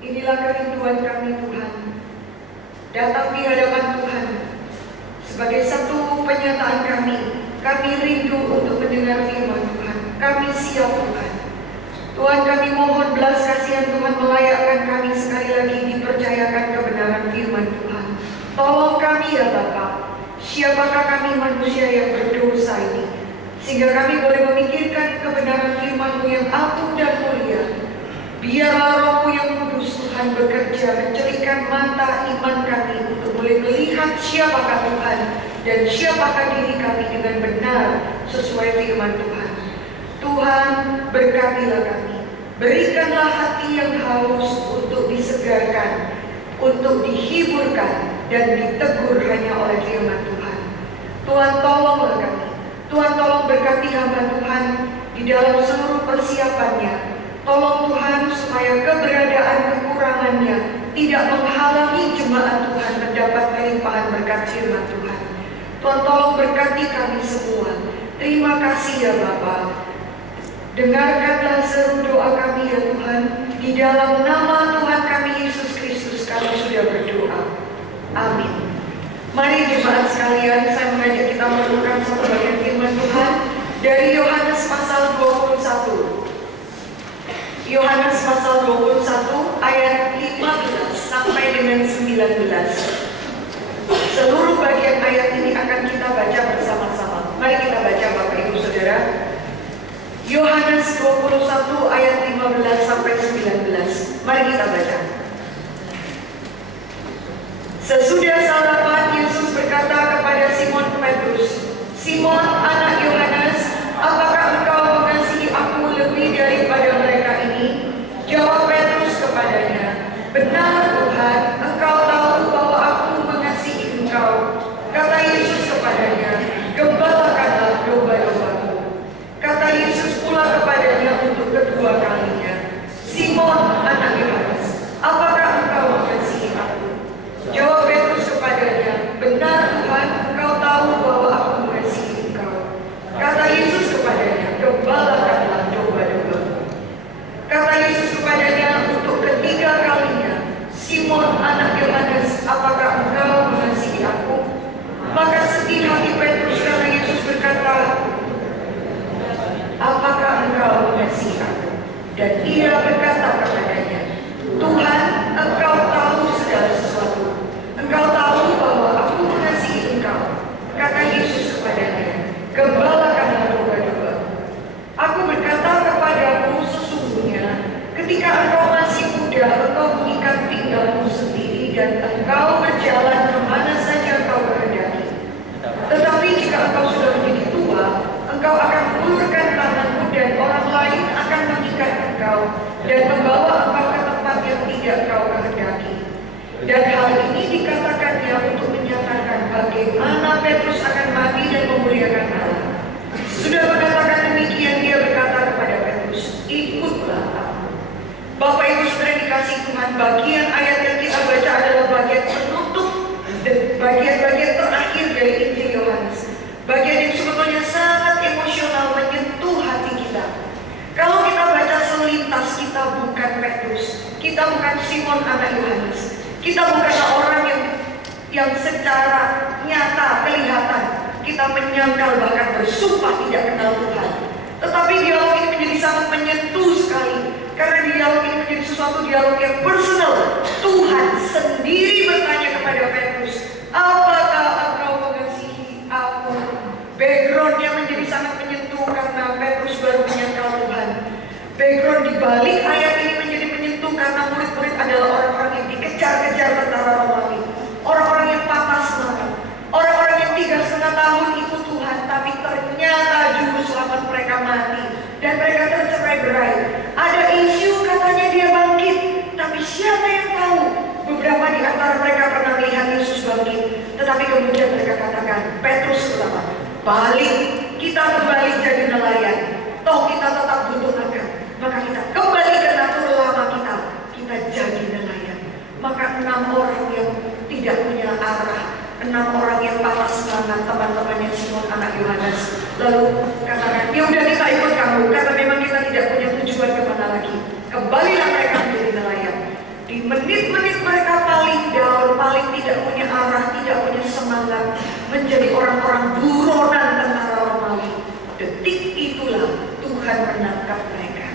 Inilah kerinduan kami Tuhan, datang di hadapan Tuhan sebagai satu penyataan kami rindu untuk mendengar firman Tuhan. Kami siap Tuhan. Tuhan, kami mohon belas kasihan Tuhan melayakkan kami sekali lagi dipercayakan kebenaran firman Tuhan. Tolong kami ya Bapa, siapakah kami manusia yang berdosa ini, sehingga kami boleh memikirkan kebenaran firman-Mu yang agung dan mulia. Biarlah Roh-Mu yang kudus Tuhan bekerja mencelikkan mata iman kami untuk boleh melihat siapakah Tuhan dan siapakah diri kami dengan benar sesuai firman Tuhan. Tuhan, berkatilah kami. Berikanlah hati yang haus untuk disegarkan, untuk dihiburkan dan ditegur hanya oleh firman Tuhan. Tuhan, tolonglah kami. Tuhan, tolong berkati hamba Tuhan di dalam seluruh persiapannya. Tolong Tuhan supaya keberadaan kekurangannya tidak menghalangi jemaat Tuhan mendapat kelimpahan berkat firman Tuhan. Tuhan, tolong berkati kami semua. Terima kasih ya Bapa. Dengarkanlah seru doa kami ya Tuhan. Di dalam nama Tuhan kami Yesus Kristus kami sudah berdoa. Amin. Mari jemaat sekalian, saya mengajak kita merenungkan satu bagian firman Tuhan dari Yohanes pasal 21. Yohanes pasal 21 ayat 15 sampai dengan 19. Seluruh bagian ayat ini akan kita baca bersama-sama. Mari kita baca Bapak Ibu Saudara. Yohanes 21 ayat 15 sampai 19. Mari kita baca. Sesudah sarapan, Yesus berkata kepada Simon Petrus, "Simon, anak Yohanes, apakah engkau mengasihi aku lebih daripada mereka ini?" Jawab Petrus kepadanya, "Benar Tuhan, engkau tahu bahwa aku mengasihi engkau." Kata Yesus kepadanya, "Gembalakanlah domba-dombaku." Kata Yesus pula kepadanya untuk kedua kalinya, "Simon, anak Yohanes, apakah engkau mengasihi aku?" Jawab Petrus kepadanya, "Benar Tuhan, engkau tahu bahwa aku mengasihi engkau." Kata Yesus kepadanya, "Gembalakanlah domba-dombaku." Kata Yesus kepadanya untuk ketiga kalinya, "Simon, anak Yohanes, apakah engkau mengasihi aku?" Maka sedih hati Petrus karena Yesus berkata, "Apakah engkau mengasihi aku?" Dan ia berkata kepadanya, "Tuhan, engkau tahu segala sesuatu. Engkau tahu bahwa aku mengasihi engkau." Kata Yesus kepadanya, "Gembalakanlah domba-domba. Aku berkata kepadamu sesungguhnya, ketika engkau masih muda, engkau mengikat pinggangmu sendiri dan engkau berjalan kemana saja engkau kehendaki. Tetapi jika engkau sudah menjadi tua, engkau akan mengulurkan tanganmu dan orang lain akan mengikat engkau dan membawa engkau ke tempat yang tidak engkau kehendaki." Dan hal ini dikatakannya untuk menyatakan bagaimana Petrus akan mati dan memuliakan Allah. Sudah mengatakan demikian, dia berkata kepada Petrus, "Ikutlah aku." Bapak Ibu Saudara dikasih Tuhan, bagian ayat yang kita baca adalah bagian penutup dan bagian-bagian terakhir dari Injil Yohanes. Bagian yang sebetulnya sangat emosional, menyentuh hati kita. Kalau kita baca selintas, kita bukan Petrus, kita bukan Simon anak Yohanes, kita bukanlah orang yang secara nyata kelihatan kita menyangkal bahkan bersumpah tidak kenal Tuhan. Tetapi dialog ini menjadi sangat menyentuh sekali, karena dialog ini menjadi suatu dialog yang personal. Tuhan sendiri bertanya kepada Petrus, "Apakah engkau mengasihi aku?" Backgroundnya menjadi sangat menyentuh karena Petrus baru menyangkal Tuhan. Background di balik ayat ini menjadi menyentuh karena murid-murid adalah orang-orang yang dikejar-kejar tentara Romawi, orang-orang yang patah semangat, orang-orang yang 3,5 tahun ikut Tuhan, tapi ternyata juru selamat mereka mati dan mereka tercerai-berai. Ada isu katanya dia bangkit, tapi siapa yang tahu? Beberapa di antara mereka pernah melihat Yesus bangkit, tetapi kemudian mereka katakan, "Petrus selamat, balik, kita kembali jadi nelayan. Toh kita tetap butuh makan, maka kita kembali ke natur lama kita jadi nelayan." Maka 6 orang yang tidak punya arah, 6 orang yang patah semangat, teman-temannya Simon anak Yohanes, lalu katakan, "Ya udah, kita ikut kamu, karena memang kita tidak punya tujuan kemana lagi." Kembalilah mereka menjadi nelayan. Di menit-menit mereka paling down, paling tidak punya arah, tidak punya semangat, menjadi orang-orang buronan tentara Romawi. Detik itulah Tuhan menangkap mereka.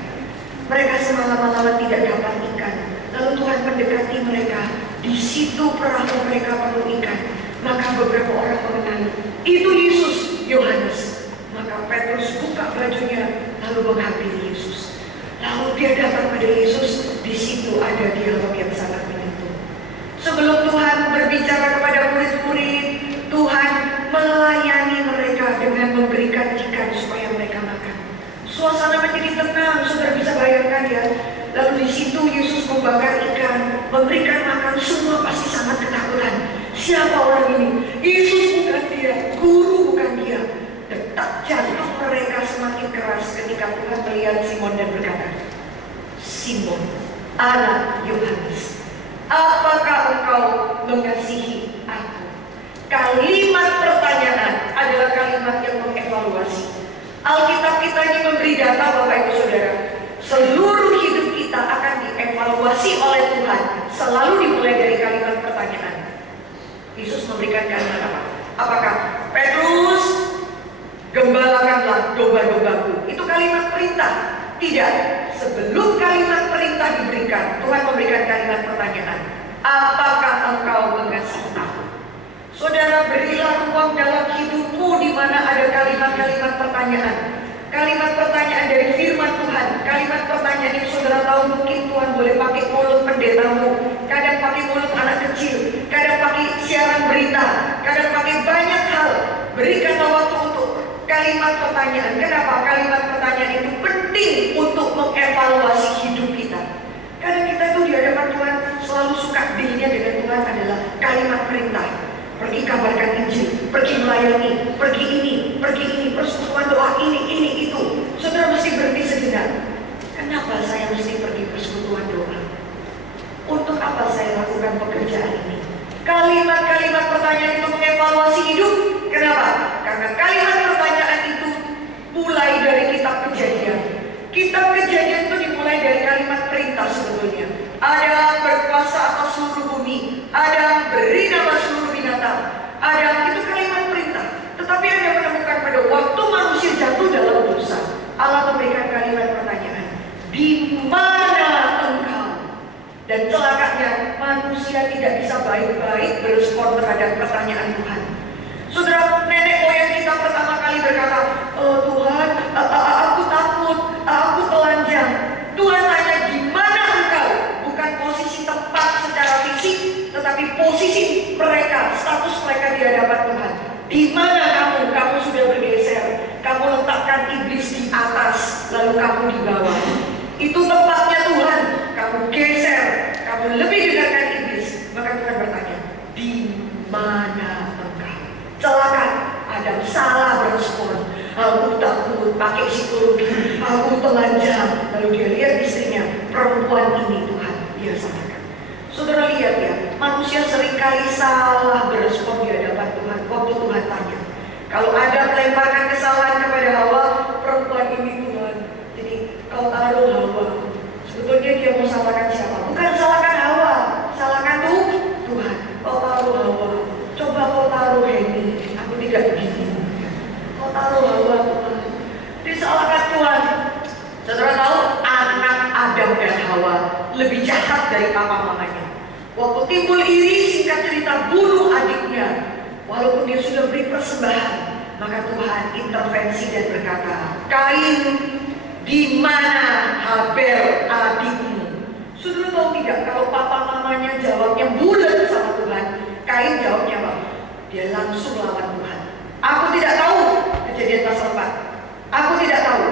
Mereka semalam-malaman tidak dapat ikan. Lalu Tuhan mendekati mereka. Di situ perahu mereka penuh ikan. Maka beberapa orang mengenali, itu Yesus, Yohanes. Maka Petrus buka bajunya lalu menghampiri Yesus. Lalu dia datang pada Yesus. Di situ ada dialog yang sangat menyentuh. Sebelum Tuhan berbicara kepada murid-murid, Tuhan melayani mereka dengan memberikan ikan supaya mereka makan. Suasana menjadi tenang, saudara bisa bayangkan ya. Lalu di situ Yesus membakar ikan, memberikan makan, semua pasti sangat ketakutan. Siapa orang ini? Yesus bukan dia, guru bukan dia. Detak jantung mereka semakin keras ketika Tuhan melihat Simon dan berkata, Simon, anak Yohanes, apakah engkau mengasihi aku? Kalimat pertanyaan adalah kalimat yang mengevaluasi. Alkitab kita ini memberi data, Bapak Ibu Saudara. Seluruh hidup kita akan dievaluasi oleh Tuhan. Selalu dimulai dari kalimat pertanyaan. Yesus memberikan kalimat apa? Apakah Petrus, gembalakanlah domba-dombaku? Itu kalimat perintah. Tidak. Sebelum kalimat perintah diberikan, Tuhan memberikan kalimat pertanyaan. Apakah engkau mengasihi aku? Saudara, berilah ruang dalam hidupmu di mana ada kalimat-kalimat pertanyaan. Kalimat pertanyaan dari firman Tuhan. Kalimat pertanyaan yang saudara tahu mungkin Tuhan boleh pakai mulut pendetamu, kadang pakai mulut anak kecil, kadang pakai siaran berita, kadang pakai banyak hal. Berikanlah waktu untuk kalimat pertanyaan. Kenapa? Kalimat pertanyaan itu penting untuk mengevaluasi hidup kita. Kadang kita tuh di hadapan Tuhan selalu suka dealnya dengan Tuhan adalah kalimat perintah. Pergi kabarkan Injil, pergi melayani, pergi ini, persekutuan doa ini, itu. Saudara mesti berhenti sejenak. Kenapa saya mesti pergi persekutuan doa? Untuk apa saya lakukan pekerjaan ini? Kalimat-kalimat pertanyaan itu mengevaluasi hidup. Kenapa? Karena kalimat pertanyaan itu mulai dari kitab Kejadian. Kitab Kejadian itu dimulai dari kalimat perintah sebetulnya. Ada berkuasa atas seluruh bumi, ada beri nama seluruh binatang, ada itu kalimat perintah. Tetapi Anda menemukan pada waktu manusia jatuh dalam dosa, Allah memberikan kalimat pertanyaan, di mana engkau? Dan celakanya manusia tidak bisa baik-baik berespon terhadap pertanyaan Tuhan. Saudara, nenek moyang kita pertama kali berkata, Tuhan, aku takut, aku telanjang. Tuhan tanya, di mana engkau? Bukan posisi tempat secara fisik, tetapi posisi mereka, status mereka di hadapan Tuhan. Di mana kamu? Kamu sudah bergeser. Kamu letakkan iblis di atas, lalu kamu di bawah. Itu tempatnya Tuhan. Kamu geser, kamu lebih dengarkan iblis. Maka Tuhan bertanya, di mana engkau? Celaka, Adam salah berespon. Aku takut, pakai psikologi, aku telanjang. Lalu dia lihat istrinya, perempuan ini Tuhan, dia salahkan. Saudara lihat ya, manusia seringkali salah berespon di hadapan Tuhan. Waktu Tuhan tanya, kalau ada melemparkan kesalahan kepada Hawa, perempuan ini Tuhan, jadi kau taruh Hawa. Sebetulnya dia mau salahkan siapa? Bukan salahkan Hawa, salahkan Tuhan. Kau taruh Hawa, coba kau taruh Heni, aku tidak begini. Kau taruh Hawa, Tuhan. Disalahkan Tuhan. Saudara tahu anak Adam dan Hawa lebih jahat dari papa mamanya. Waktu timbul iri, singkat cerita, bunuh adiknya. Walaupun dia sudah beri persembahan, maka Tuhan intervensi dan berkata, Kain, di mana Habel adikmu? Saudara tahu tidak, kalau papa mamanya jawabnya bulat sama Tuhan, Kain jawabnya apa? Dia langsung lawan Tuhan. Aku tidak tahu. Kejadian pasal 4. Aku tidak tahu.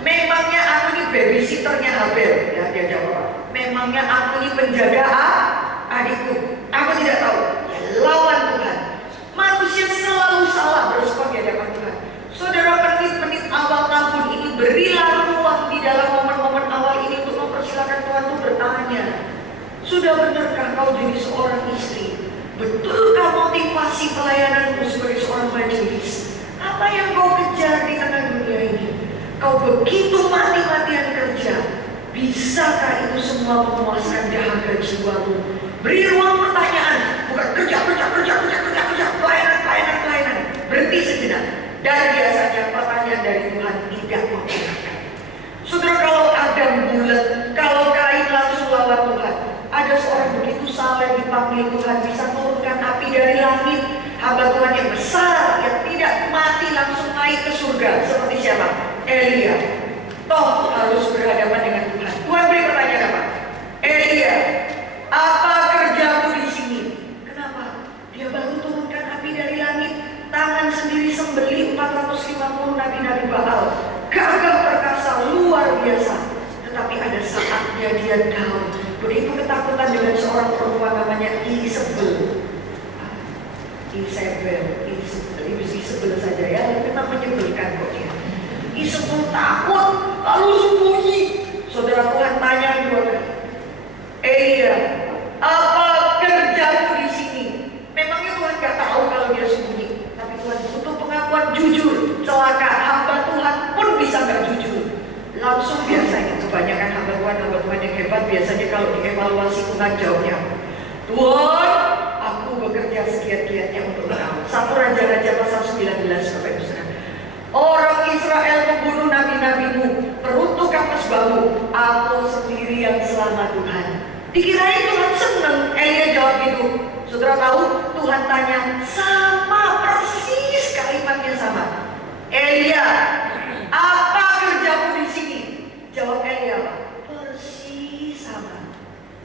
Memangnya aku ini babysitternya Habel? Ya, dia jawab. Memangnya aku ini penjaga adikku? Aku tidak tahu. Ya, lawan Tuhan. Manusia selalu salah berespon di hadapan Tuhan. Saudara, menit-menit awal tahun ini berilah ruang di dalam momen-momen awal ini untuk mempersilakan Tuhan untuk bertanya. Sudah benarkah kau jadi seorang istri? Betulkah motivasi pelayananmu sebagai seorang majelis? Apa yang kau kejar di tengah dunia ini? Kau begitu mati-matian kerja, Bisakah itu semua memuaskan dahaga jiwamu? Beri ruang pertanyaan, bukan kerja, pelayanan. Berhenti sejenak. Dan biasanya pertanyaan dari Tuhan tidak menggunakan. Saudara, kalau Adam bulat, kalau Kain langsung lawan Tuhan, ada seorang begitu saleh dipanggil Tuhan, bisa turunkan api dari langit. Hamba Tuhan yang besar, yang tidak mati langsung naik ke surga. Seperti siapa? Elia. Toh harus berhadapan dengan Tuhan. Tuhan beri pertanyaan apa? Elia, apa kerjamu di sini? Kenapa? Dia baru turunkan api dari langit, tangan sendiri sembelih 450 nabi-nabi Baal. Gagah perkasa luar biasa. Tetapi ada saatnya dia down. Begitu ketakutan dengan seorang perempuan namanya Isabel. Isabel saja ya, memang menyebelkan kok dia. Isabel takut, lalu sembunyi. Saudara, Tuhan tanya dua kali. Elia, apa kerjamu di sini? Memangnya Tuhan gak tahu kalau dia sembunyi? Tapi Tuhan butuh pengakuan jujur. Celaka hamba Tuhan pun bisa gak jujur. Langsung biasanya, kebanyakan hamba Tuhan yang hebat biasanya kalau dievaluasi Tuhan jawabnya, Tuhan, aku bekerja sekiat-kiatnya untuk Engkau. 1 Raja-Raja pasal 19, Bapak Ibu Saudara. Orang Israel membunuh nabi-nabimu, peruntukkan mesbahmu, aku sendiri yang selamat Tuhan. Dikirain Tuhan senang. Elia jawab gitu. Saudara tahu, Tuhan tanya sama persis, kalimatnya sama. Elia, apa kerjamu di sini? Jawab Elia, persis sama.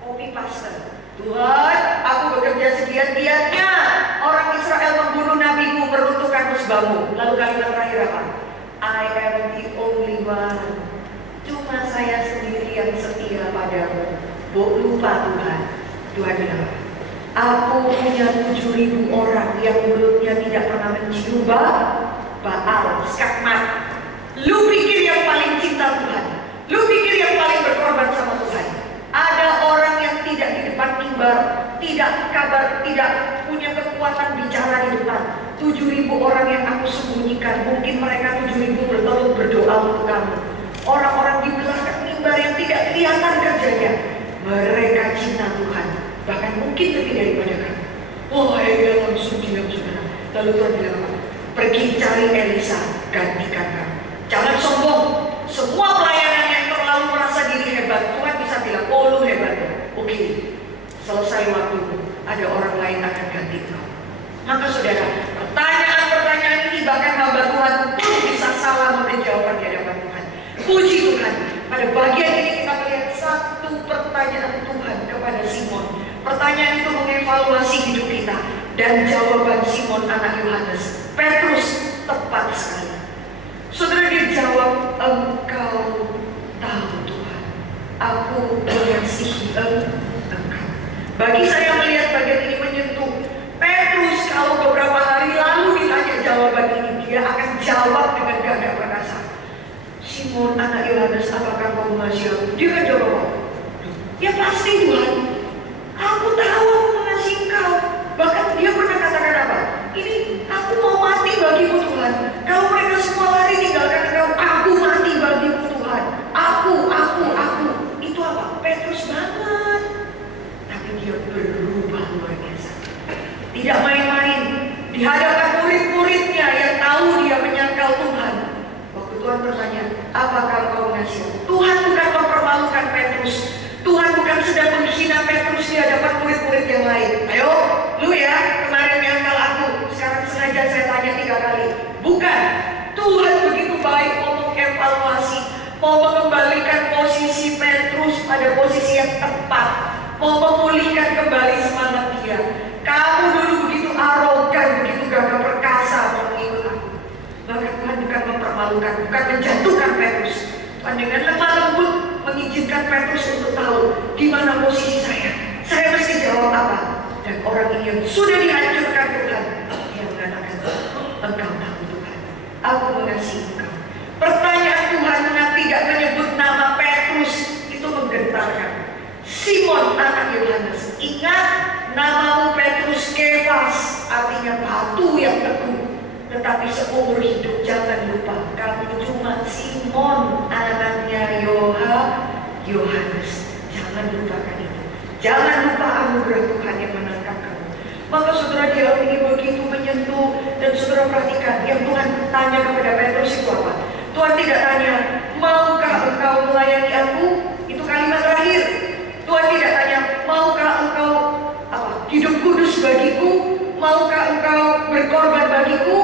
Copy paste. Tuhan, aku bekerja sekian-kiatnya. Orang Israel membunuh nabimu, meruntuhkan mesbahmu. Lalu kalimat terakhir apa? I am the only one. Cuma saya sendiri yang setia padamu. Lupa Tuhan. Tuhan bilang, aku punya 7.000 orang yang mulutnya tidak pernah mencium Baal, skakmat. Lu pikir yang paling cinta Tuhan? Lu pikir yang paling berkorban sama Tuhan? Ada orang yang tidak di depan mimbar, tidak punya kekuatan bicara di depan. 7.000 orang yang aku sembunyikan, mungkin mereka 7.000 bertelur berdoa untuk kamu. Orang-orang di belakang mimbar yang tidak kelihatan kerjanya, mereka cinta Tuhan, bahkan mungkin lebih daripada kamu. Oh, Elia langsung diam, saudara. Lalu Tuhan bilang apa? Pergi cari Elisa, gantikan kamu. Jangan sombong. Semua pelayanan yang terlalu merasa diri hebat, Tuhan bisa bilang, oh lu hebat ya. Oke, selesai waktumu, ada orang lain akan ganti kau. Maka saudara, pertanyaan-pertanyaan ini bahkan hamba Tuhan pun bisa salah memberi jawaban di hadapan Tuhan. Puji Tuhan, pada bagian ini kita melihat satu pertanyaan Tuhan kepada Simon. Pertanyaan itu mengevaluasi hidup kita. Dan jawaban Simon anak Yohanes, Petrus, tepat sekali. Saudara, dia jawab, engkau tahu Tuhan, aku mengasihi engkau. Bagi saya melihat bagian ini menyentuh. Petrus kalau beberapa hari lalu ditanya jawaban ini, dia akan jawab dengan gagah perkasa. Simon anak Yohanes, apakah kau mengasihi aku? Dia kan jawab, ya pasti Tuhan, aku tahu aku mengasihi engkau. Bahkan dia pernah katakan apa? Ini aku mau mati bagimu Tuhan. Kalau mereka semua lari tinggalkan engkau, aku mati bagimu Tuhan. Aku. Itu apa? Petrus banget. Tapi dia berubah luar biasa. Tidak main-main. Di hadapan murid-muridnya yang tahu dia menyangkal Tuhan. Waktu Tuhan bertanya, apakah kau mengasihi? Tuhan bukan mempermalukan Petrus. Tuhan bukan sedang menghina Petrus di hadapan murid-murid yang lain. Ayo, lu ya, kemarin nyangkal aku, sekarang sengaja saya tanya 3 kali. Bukan. Tuhan begitu baik mau mengevaluasi, mau mengembalikan posisi Petrus pada posisi yang tepat, mau memulihkan kembali semangat dia. Kamu dulu begitu arogan, begitu gagah perkasa mau mengikut aku. Maka Tuhan bukan mempermalukan, bukan menjatuhkan Petrus. Tuhan dengan lemah lembut mengizinkan Petrus untuk tahu di mana posisi saya. Saya mesti jawab apa? Dan orang ini yang sudah dihancurkan Tuhan, dia mengatakan, engkau tahu Tuhan, aku mengasihi engkau. Pertanyaan Tuhan tidak menyebut nama Petrus itu menggentarkan. Simon anak Yohanes, ingat namamu Petrus Kefas, artinya batu yang teguh. Tetapi seumur hidup jangan lupa, kamu cuma Simon anaknya Yohanes, jangan lupakan itu. Jangan lupa anugerah Tuhan yang menangkan kamu. Maka saudara, dia ini begitu menyentuh. Dan saudara perhatikan, yang Tuhan tanya kepada Petrus itu apa? Tuhan tidak tanya, maukah engkau melayani aku? Itu kalimat terakhir. Tuhan tidak tanya, maukah engkau hidup kudus bagiku? Maukah engkau berkorban bagiku?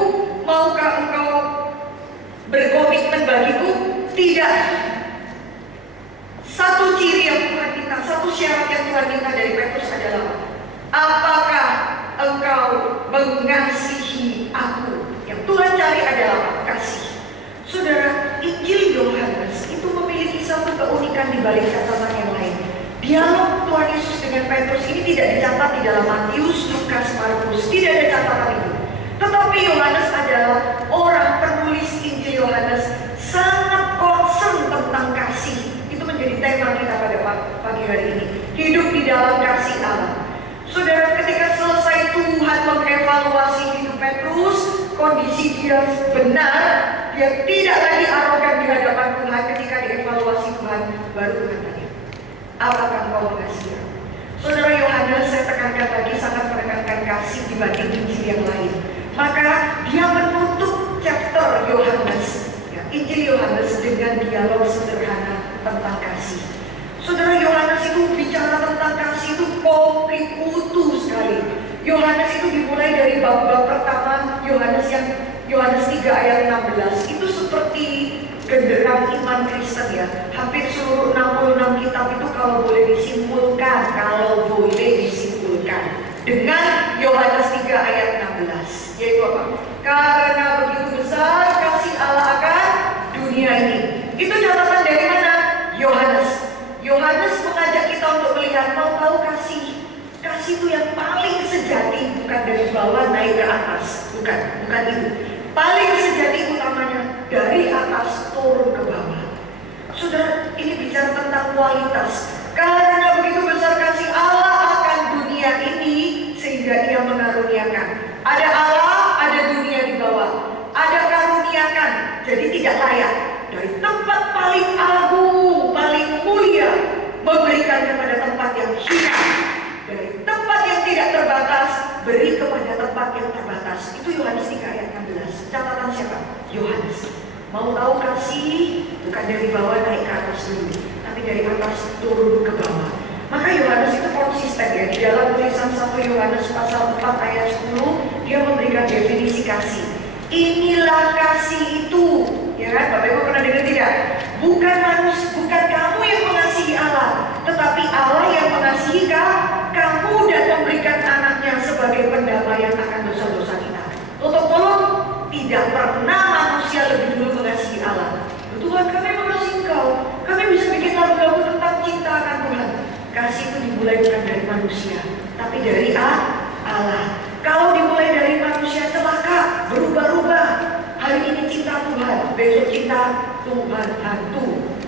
Maukah engkau berkomitmen bagiku? Tidak. Satu ciri yang Tuhan minta, satu syarat yang Tuhan minta dari Petrus adalah, apakah engkau mengasihi aku? Yang Tuhan cari adalah kasih. Saudara, Injil Yohanes itu memiliki satu keunikan dibalik catatan yang lain. Dialog Tuhan Yesus dengan Petrus ini tidak dicatat di dalam Matius, Lukas, Markus, tidak ada catatan itu. Tetapi Yohanes adalah orang penulis Injil. Yohanes sangat concern tentang kasih. Itu menjadi tema kita pada pagi hari ini. Hidup di dalam kasih Allah. Saudara, ketika selesai Tuhan mengevaluasi hidup Petrus, kondisi dia benar, dia tidak lagi arogan di hadapan Tuhan. Ketika dievaluasi Tuhan, baru Tuhan tanya, apakah engkau mengasihi aku? Saudara, Yohanes, saya tekankan lagi, sangat menekankan kasih dibanding Injil yang lain. Maka dia menutup chapter Yohanes, Injil Yohanes, dengan dialog sederhana tentang kasih. Saudara, Yohanes itu bicara tentang kasih itu komplit, utuh sekali. Yohanes itu dimulai dari bab-bab pertama, Yohanes 3 ayat 16. Itu seperti genderang iman Kristen ya. Hampir seluruh 66 kitab itu kalau boleh disimpulkan dengan Yohanes 3 ayat 16. Yaitu apa? Karena begitu besar kasih Allah akan dunia ini. Itu catatan dari mana? Yohanes mengajak kita untuk melihat, mau tahu kasih. Kasih itu yang paling sejati, bukan dari bawah naik ke atas. Bukan itu. Paling sejati utamanya dari atas turun ke bawah. Saudara, ini bicara tentang kualitas. Karena begitu besar kasih Allah akan dunia ini, sehingga Ia mengaruniakan. Ada Allah, ada dunia di bawah. Ada karuniakan, jadi tidak layak. Dari tempat paling agung, paling mulia, memberikan kepada tempat yang hina. Dari tempat yang tidak terbatas, beri kepada tempat yang terbatas. Itu Yohanes 3 ayat 16. Catatan siapa? Yohanes. Mau tahu kasih, bukan dari bawah naik ke atas dulu, tapi dari atas turun ke bawah. Maka Yohanes itu konsisten ya. Di dalam tulisan 1 Yohanes pasal 4 ayat 10, dia memberikan definisi kasih. Inilah kasih itu. Ya kan, Bapak Ibu pernah dengar tidak? Bukan kamu yang mengasihi Allah, tetapi Allah yang mengasihi kamu dan memberikan anaknya sebagai pendamaian akan dosa-dosa kita. Tutup mulut, tidak pernah manusia lebih dulu mengasihi Allah. Tuhan, kami mengasihi Engkau. Kami bisa bikin lagu-lagu tentang cinta akan Tuhan. Kasih itu dimulai bukan dari manusia, tapi dari Allah. Kalau dimulai dari manusia, celaka, berubah-ubah. Hari ini cinta Tuhan, besok cinta Tuhan hantu.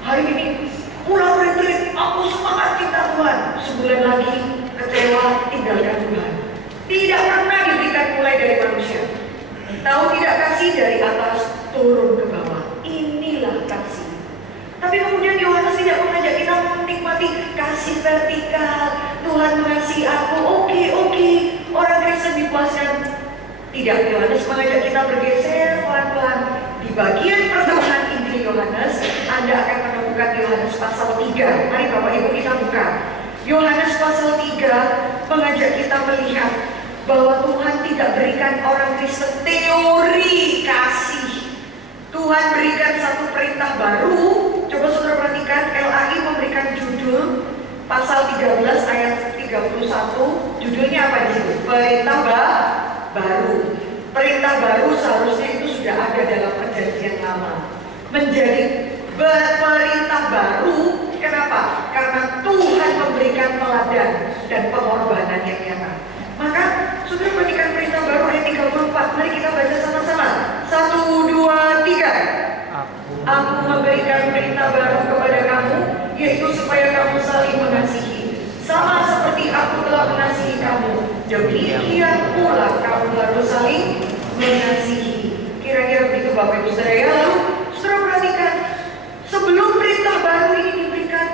Hari ini pulang retreat, aku semangat cinta Tuhan. Sebulan lagi kecewa, tinggalkan Tuhan. Tidak pernah diberikan mulai dari manusia. Tahu tidak, kasih dari atas turun ke bawah. Inilah kasih. Tapi kemudian Yohanes tidak mengajak kita menikmati kasih vertikal. Tuhan mengasihi aku, oke. Orang Kristen dipuaskan. Tidak, Yohanes mengajak kita bergeser pelan-pelan. Di bagian pertengahan Injil Yohanes, Anda akan menemukan Yohanes pasal 3. Mari Bapak Ibu kita buka. Yohanes pasal 3 mengajak kita melihat bahwa Tuhan tidak berikan orang Kristen teori kasih. Tuhan berikan satu perintah baru. Coba saudara perhatikan, LAI memberikan judul pasal 13 ayat 31. Judulnya apa di situ? Perintah baru. Perintah baru seharusnya itu sudah ada dalam perjanjian lama. Menjadi berperintah baru, kenapa? Karena Tuhan memberikan teladan dan pengorbanan yang nyata. Maka sudah memberikan perintah baru ayat 34. Mari kita baca sama-sama. 1, 2, 3. Aku memberikan perintah baru kepada kamu, yaitu supaya kamu saling mengasihi. Sama seperti aku telah mengasihi kamu, demikian pula kamu harus saling mengasihi. Kira-kira begitu Bapak Ibu Saudara. Lalu saudara perhatikan, sebelum perintah baru ini diberikan,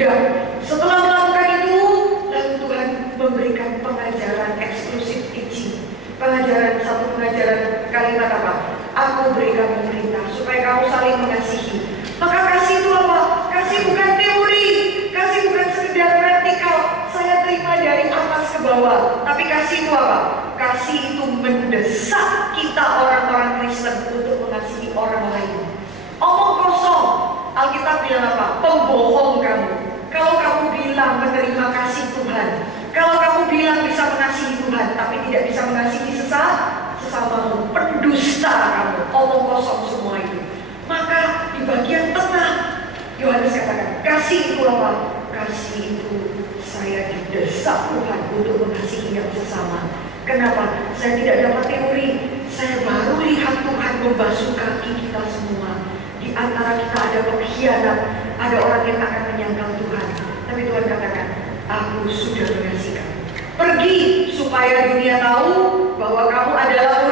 Udah, setelah melakukan itu, lalu Tuhan memberikan pengajaran eksklusif teaching. Satu pengajaran kalimat apa? Aku beri kamu perintah supaya kamu saling mengasihi. Maka kasih itu apa? Kasih bukan teori, kasih bukan sekedar vertikal. Saya terima dari atas ke bawah. Tapi kasih itu apa? Kasih itu mendesak kita orang-orang Kristen untuk mengasihi orang lain. Omong kosong, Alkitab bilang apa? Pembohong kamu. Kalau kamu bilang menerima kasih Tuhan, kalau kamu bilang bisa mengasihi Tuhan, tapi tidak bisa mengasihi sesamamu, pendusta kamu, omong kosong semua itu. Maka di bagian tengah, Yohanes katakan, kasih itu apa? Kasih itu saya didesak Tuhan untuk mengasihi yang sesama. Kenapa? Saya tidak dapat teori, saya baru lihat Tuhan membasuh kaki kita semua. Di antara kita ada pengkhianat, ada orang yang akan menyangkal Tuhan. Tapi Tuhan katakan, aku sudah mengasihi kamu. Pergi supaya dunia tahu bahwa kamu adalah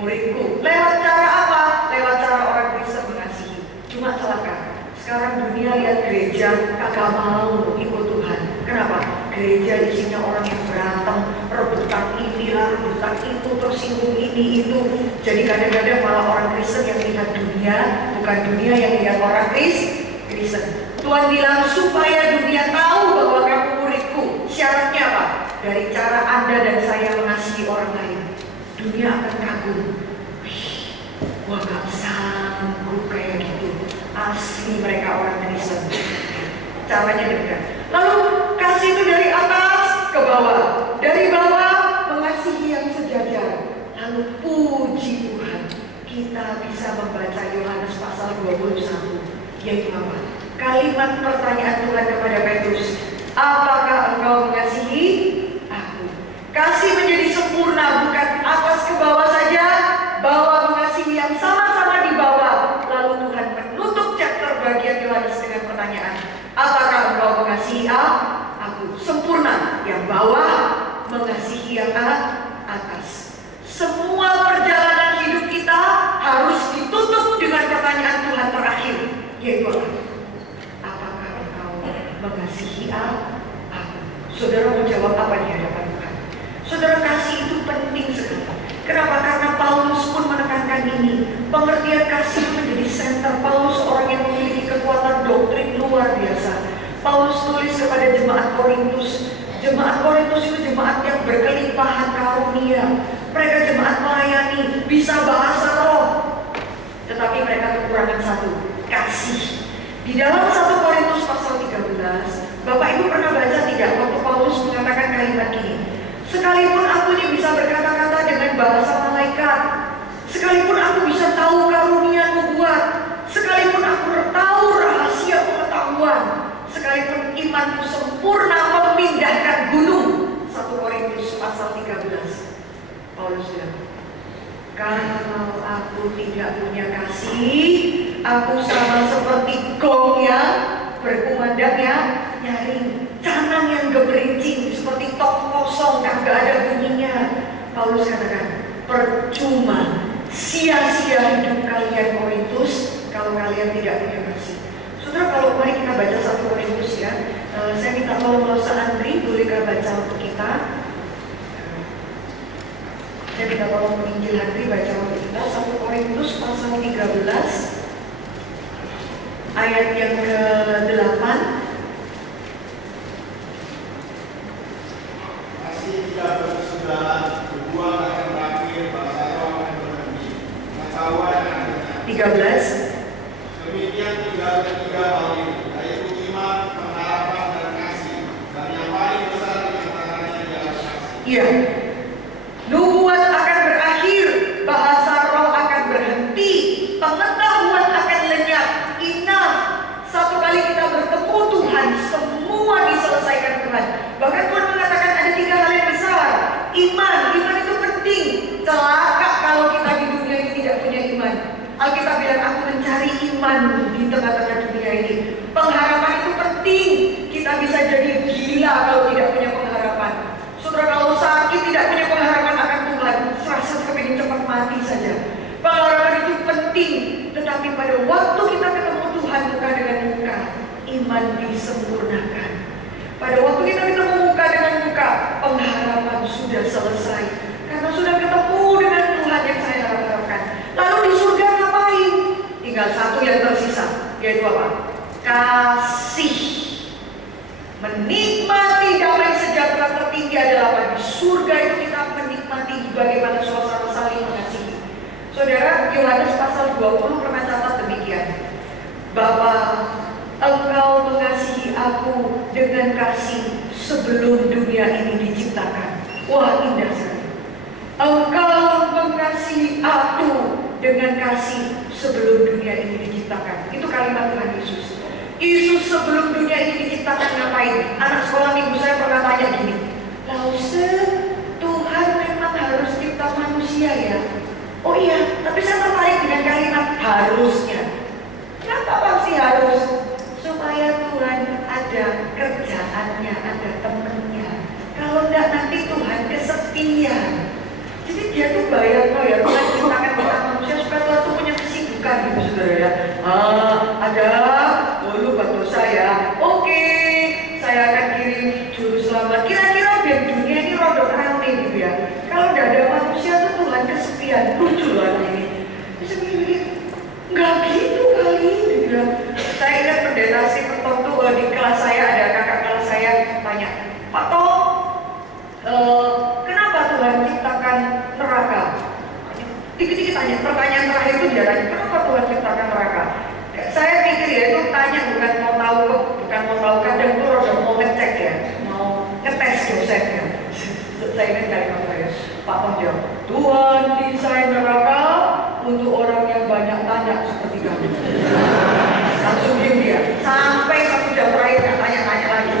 muridku. Lewat cara apa? Lewat cara orang Kristen mengasihi. Cuma celaka, sekarang dunia lihat gereja kagak mau ikut Tuhan. Kenapa? Gereja isinya orang yang berantem, rebutan inilah, rebutan itu, tersinggung ini itu. Jadi kadang-kadang malah orang Kristen yang lihat dunia, bukan dunia yang lihat orang Kristen. Tuhan bilang supaya dunia tahu bahwa kamu muridku. Syaratnya apa? Dari cara Anda dan saya mengasihi orang lain, dunia akan kagum. Wah, gak sanggup kayak gitu. Asli mereka orang Kristen. Caranya demikian. Lalu kasih itu dari atas ke bawah, dari bawah mengasihi yang sejajar. Lalu puji Tuhan, kita bisa membaca Yohanes pasal 21, yaitu apa? Kalimat pertanyaan Tuhan kepada Petrus, apakah engkau mengasihi aku? Kasih menjadi sempurna, bukan atas ke bawah saja, bawah mengasihi yang sama-sama di bawah. Lalu Tuhan menutup chapter bagian Yohanes dengan pertanyaan, apakah engkau mengasihi aku? Sempurna, yang bawah mengasihi yang atas. Semua perjalanan hidup kita harus ditutup dengan pertanyaan Tuhan terakhir, yaitu apa? Apakah engkau mengasihi aku? Saudara mau jawab apa di hadapan Tuhan? Saudara, kasih itu penting sekali. Kenapa? Karena Paulus pun menekankan ini. Pengertian kasih menjadi center. Paulus orang yang memiliki kekuatan doktrin luar biasa. Paulus tulis kepada jemaat Korintus. Jemaat Korintus itu jemaat yang berkelimpahan karunia. Mereka jemaat melayani, bisa bahasa roh. Tetapi mereka kekurangan satu, kasih. Di dalam 1 Korintus pasal 13, Bapak Ibu pernah baca tidak waktu Paulus mengatakan kalimat ini? Sekalipun aku ini bisa berkata-kata dengan bahasa malaikat, sekalipun aku bisa tahu karunia nubuat, sekalipun aku tahu rahasia pengetahuan, sekalipun imanku sempurna memindahkan gunung. 1 Korintus pasal 13. Paulus bilang, kalau aku tidak punya kasih, aku sama seperti gong yang berkumandang yang nyaring, canang yang geberincing, seperti tok kosong yang gak ada bunyinya. Paulus katakan, percuma, sia-sia hidup kalian Korintus kalau kalian tidak punya kasih. Saudara, kalau mari kita baca 1 Korintus ya. Saya minta tolong Rosa Andri, bolehkah baca untuk kita? Saya minta tolong penginjil Andri baca untuk kita 1 Korintus pasal 13 ayat yang ke-8. Masih tidak berkesudahan, kedua akan berakhir, bahasa roh akan berhenti, pengetahuan akan berhenti. 13. Demikian tinggal ketiga hal ini, yaitu iman, pengharapan, dan kasih. Dan yang paling besar di antaranya ialah kasih. Iya. Nubuat akan berakhir, bahasa roh akan berhenti, pengetahuan akan lenyap. Enough. Satu kali kita bertemu Tuhan, semua diselesaikan Tuhan. Bahkan Tuhan mengatakan ada 3 hal yang besar. Iman itu penting. Celaka kalau kita di dunia ini tidak punya iman. Alkitab bilang, aku mencari iman di tengah-tengah dunia ini. Pengharapan itu penting. Kita bisa jadi gila kalau tidak punya pengharapan. Saudara, kalau sakit iman disempurnakan. Pada waktu kita ketemu muka dengan muka, pengharapan sudah selesai. Karena sudah ketemu dengan Tuhan yang saya harapkan. Lalu di surga ngapain? Tinggal satu yang tersisa, yaitu apa? Kasih. Menikmati damai sejahtera tertinggi adalah apa? Di surga itu kita menikmati bagaimana suasana saling mengasihi. Saudara, Yohanes pasal 20 pernah catat demikian. Bapa, Engkau mengasihi aku dengan kasih sebelum dunia ini diciptakan. Wah, indah sekali. Engkau mengasihi aku dengan kasih sebelum dunia ini diciptakan. Itu kalimat Tuhan Yesus. Yesus sebelum dunia ini diciptakan ngapain? Anak sekolah minggu saya pernah tanya gini, Tuhan memang harus cipta manusia ya? Oh iya, tapi saya tertarik dengan kalimat harusnya. Kenapa pasti harus? Supaya Tuhan ada kerjaannya, ada temennya. Kalau enggak nanti Tuhan kesepian. Jadi dia tuh bayar Tuhan ciptakan kita manusia supaya Tuhan tuh punya kesibukan gitu saudara ya. Ada lupa dosa ya. Oke, saya akan kirim juru selamat. Kira-kira biar dunia ini rodok rame gitu ya. Kalau enggak ada manusia tuh Tuhan kesepian. Lucu lah ini. Bisa mikir, enggak gitu kali gitu ya. Saya ingat pendeta si tertentu di kelas saya, ada kakak kelas saya tanya, Pak Tom, kenapa Tuhan ciptakan neraka? Dikit-dikit tanya, pertanyaan terakhir itu dia tanya, kenapa Tuhan ciptakan neraka? Saya pikir ya itu tanya bukan mau tahu kadang itu udah mau ngecek ya, mau ngetes dosennya. Saya ingat kalimat saya, Pak Tom jawab, Tuhan desain neraka untuk orang yang banyak tanya seperti kami. Langsung diem dia, sampai 1 jam terakhir nggak tanya-tanya lagi.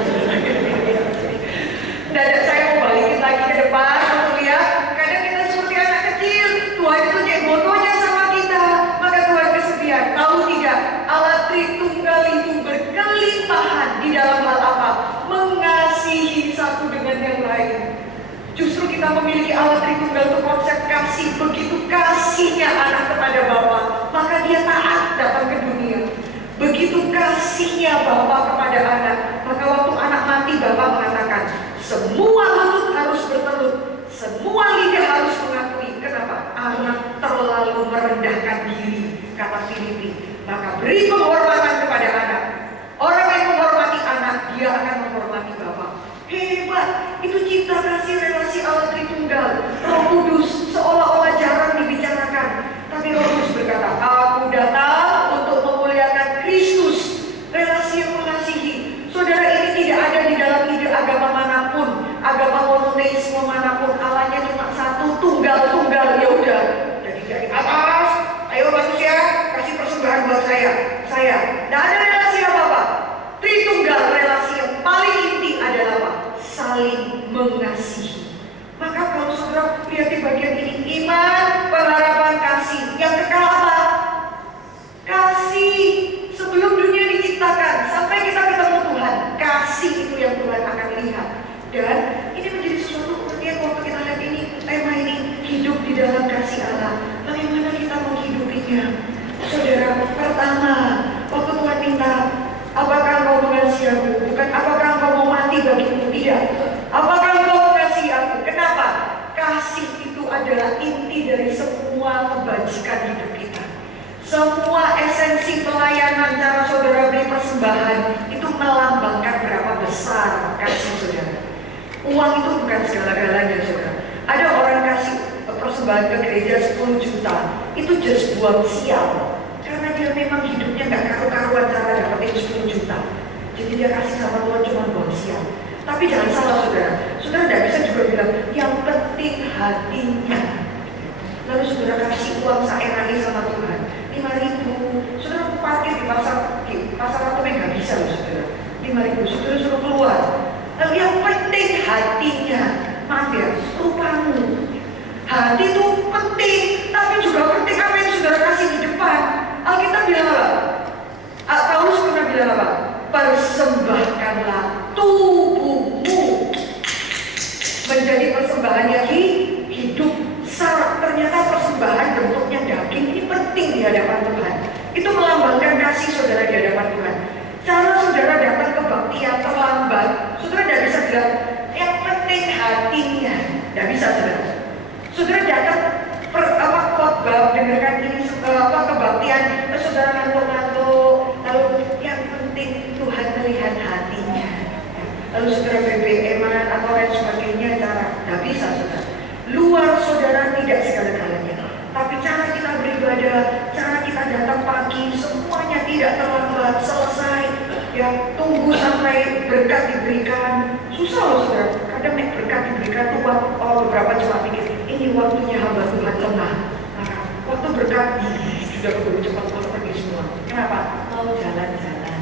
Dan saya mau balikin lagi ke depan untuk lihat, kadang kita seperti anak kecil, Tuhan itu kayak bodohnya sama kita, maka Tuhan kesepian. Tahu tidak, Allah Tritunggal itu berkelimpahan di dalam hal apa? Mengasihi satu dengan yang lain. Justru kita memiliki Allah Tritunggal itu konsep kasih, begitu kasihnya anak kepada Bapa, maka dia taat datang ke dunia. Begitu kasihnya Bapa kepada anak, maka waktu anak mati Bapa mengatakan, semua lutut harus bertelut, semua lidah harus mengakui. Kenapa? Anak terlalu merendahkan diri, kata Filipi. Maka beri penghormatan kepada anak. Orang yang menghormati anak, dia akan menghormati Bapa. Hebat, itu cinta kasih relasi Allah Tritunggal. Roh Kudus seolah-olah jarang dibicarakan, tapi Roh Kudus berkata, aku datang untuk memuliakan Kristus. Relasi yang mengasihi. Saudara, ini tidak ada di dalam ide agama manapun, agama monoteisme manapun. Allahnya cuma satu, tunggal-tunggal. Ya udah, jadi dari atas, ayo manusia kasih persembahan buat saya. Tidak ada relasi apa-apa. Tritunggal, relasi yang paling inti adalah apa? Saling mengasihi. Maka kalau saudara lihat di bagian ini, iman, pengharapan, kasih. Yang kekal apa? Kasih. Sebelum dunia diciptakan, sampai kita ketemu Tuhan, kasih itu yang Tuhan akan lihat. Dan ini menjadi sesuatu pengertian waktu kita lihat ini, tema ini, hidup di dalam kasih Allah. Bagaimana kita menghidupinya? Saudara, pertama, waktu Tuhan minta, apakah engkau mengasihi aku? Bukan apakah engkau mau mati bagiku? Tidak. Apakah engkau mengasihi aku? Kenapa? Kasih itu adalah inti dari semua kebajikan hidup kita. Semua esensi pelayanan, cara saudara beri persembahan, itu melambangkan berapa besar kasih saudara. Uang itu bukan segala-galanya saudara. Ada orang kasih persembahan ke gereja 10 juta, itu just buang sial. Karena dia memang hidupnya nggak karu-karuan cara dapetin 10 juta. Jadi dia kasih sama Tuhan cuma buang sial. Tapi jangan salah saudara. Saudara tidak bisa juga bilang, yang penting hatinya. Lalu saudara kasih uang seenaknya sama Tuhan, 5.000. Saudara parkir di pasar Ratu nggak bisa loh saudara. 5.000, saudara suruh keluar. Lalu yang penting hatinya. Maaf ya, rupamu. Hati itu penting, tapi juga penting apa yang saudara kasih di depan. Alkitab bilang apa? Paulus pernah bilang apa? Persembahkanlah tubuhmu menjadi persembahan yang hidup. Ternyata persembahan bentuknya daging ini penting di hadapan Tuhan. Itu melambangkan kasih saudara di hadapan Tuhan. Cara saudara lalu saudara BBM-an atau lain sebagainya, cara nggak bisa saudara. Luar saudara tidak segala-galanya, tapi cara kita beribadah, cara kita datang pagi, semuanya tidak terlambat, selesai. Ya, tunggu sampai berkat diberikan. Susah loh saudara. Kadang berkat diberikan tuh beberapa cuma pikir ini waktunya hamba Tuhan lemah. Maka waktu berkat sudah keburu cepat pergi semua. Kenapa? Mau jalan-jalan.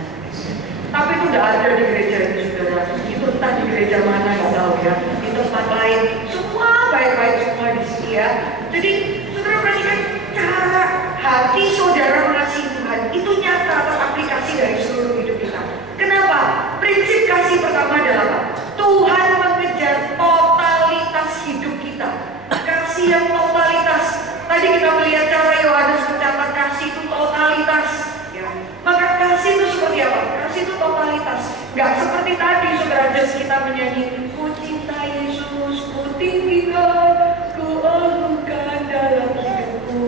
Tapi itu tidak ada di gereja ini saudara. Itu entah di gereja mana nggak tahu ya. Di tempat lain semua baik-baik semua di sini ya. Jadi saudara perhatikan cara hati saudara mengasihi Tuhan itu nyata teraplikasi dari seluruh hidup kita. Kenapa? Prinsip kasih pertama adalah apa? Tuhan mengejar totalitas hidup kita. Kasih yang totalitas. Tadi kita melihat cara Yohanes mencatat kasih itu totalitas. Ya. Maka kasih itu seperti apa? Kasih itu totalitas. Gak seperti tadi saudara Jas kita menyanyi, ku cinta Yesus, ku tinggikan, ku agungkan dalam hidupku.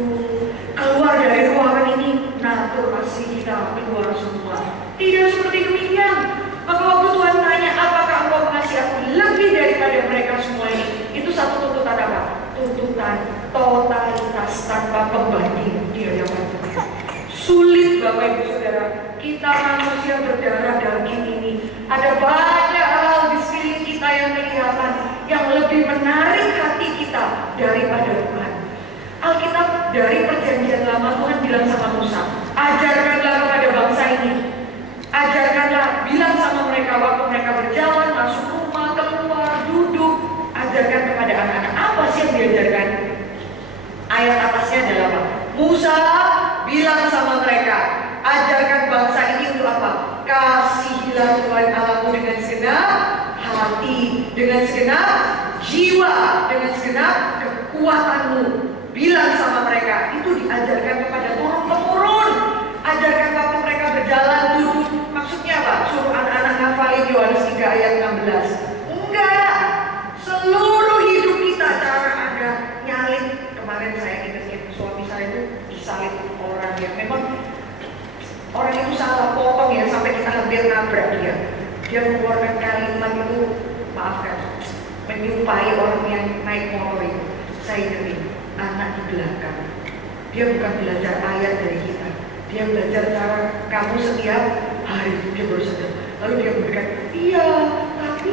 Keluar dari ruangan ini, natur kasih kita keluar semua. Tidak seperti demikian. Maka waktu Tuhan tanya, apakah engkau mengasihi aku lebih daripada mereka semua ini? Itu satu tuntutan apa? Tuntutan totalitas tanpa pembanding di hadapan Tuhan. Sulit Bapak Ibu Saudara, kita manusia berdarah daging ini. Ada banyak hal di sekeliling kita yang kelihatan, yang lebih menarik hati kita daripada Tuhan. Alkitab dari perjanjian lama Tuhan bilang sama Musa, ajarkanlah kepada bangsa ini. Ajarkanlah, bilang sama mereka waktu mereka berjalan, masuk rumah, keluar, duduk. Ajarkan kepada anak-anak. Apa sih yang diajarkan? Ayat atasnya adalah apa? Musa bilang sama mereka, ajarkan bangsa ini untuk apa? Kasihilah Tuhan Allahmu dengan segenap hati, dengan segenap jiwa, dengan segenap kekuatanmu. Bilang sama mereka, itu diajarkan kepada turun-temurun. Ajarkan waktu mereka berjalan, duduk. Maksudnya apa? Suruh anak-anak ngafalin Yohanes 3 ayat 16. Enggak. Seluruh hidup kita cara ada nyalip. Kemarin saya ingat suami saya itu disalib orang yang memang orang itu salah potong ya sampai kita hampir nabrak dia. Dia mengeluarkan kalimat itu, maafkan, menyupai orang yang naik motor itu. Saya ingat anak di belakang. Dia bukan belajar ayat dari kita. Dia belajar cara kamu setiap hari. Dia baru sadar. Lalu dia berkata, iya, tapi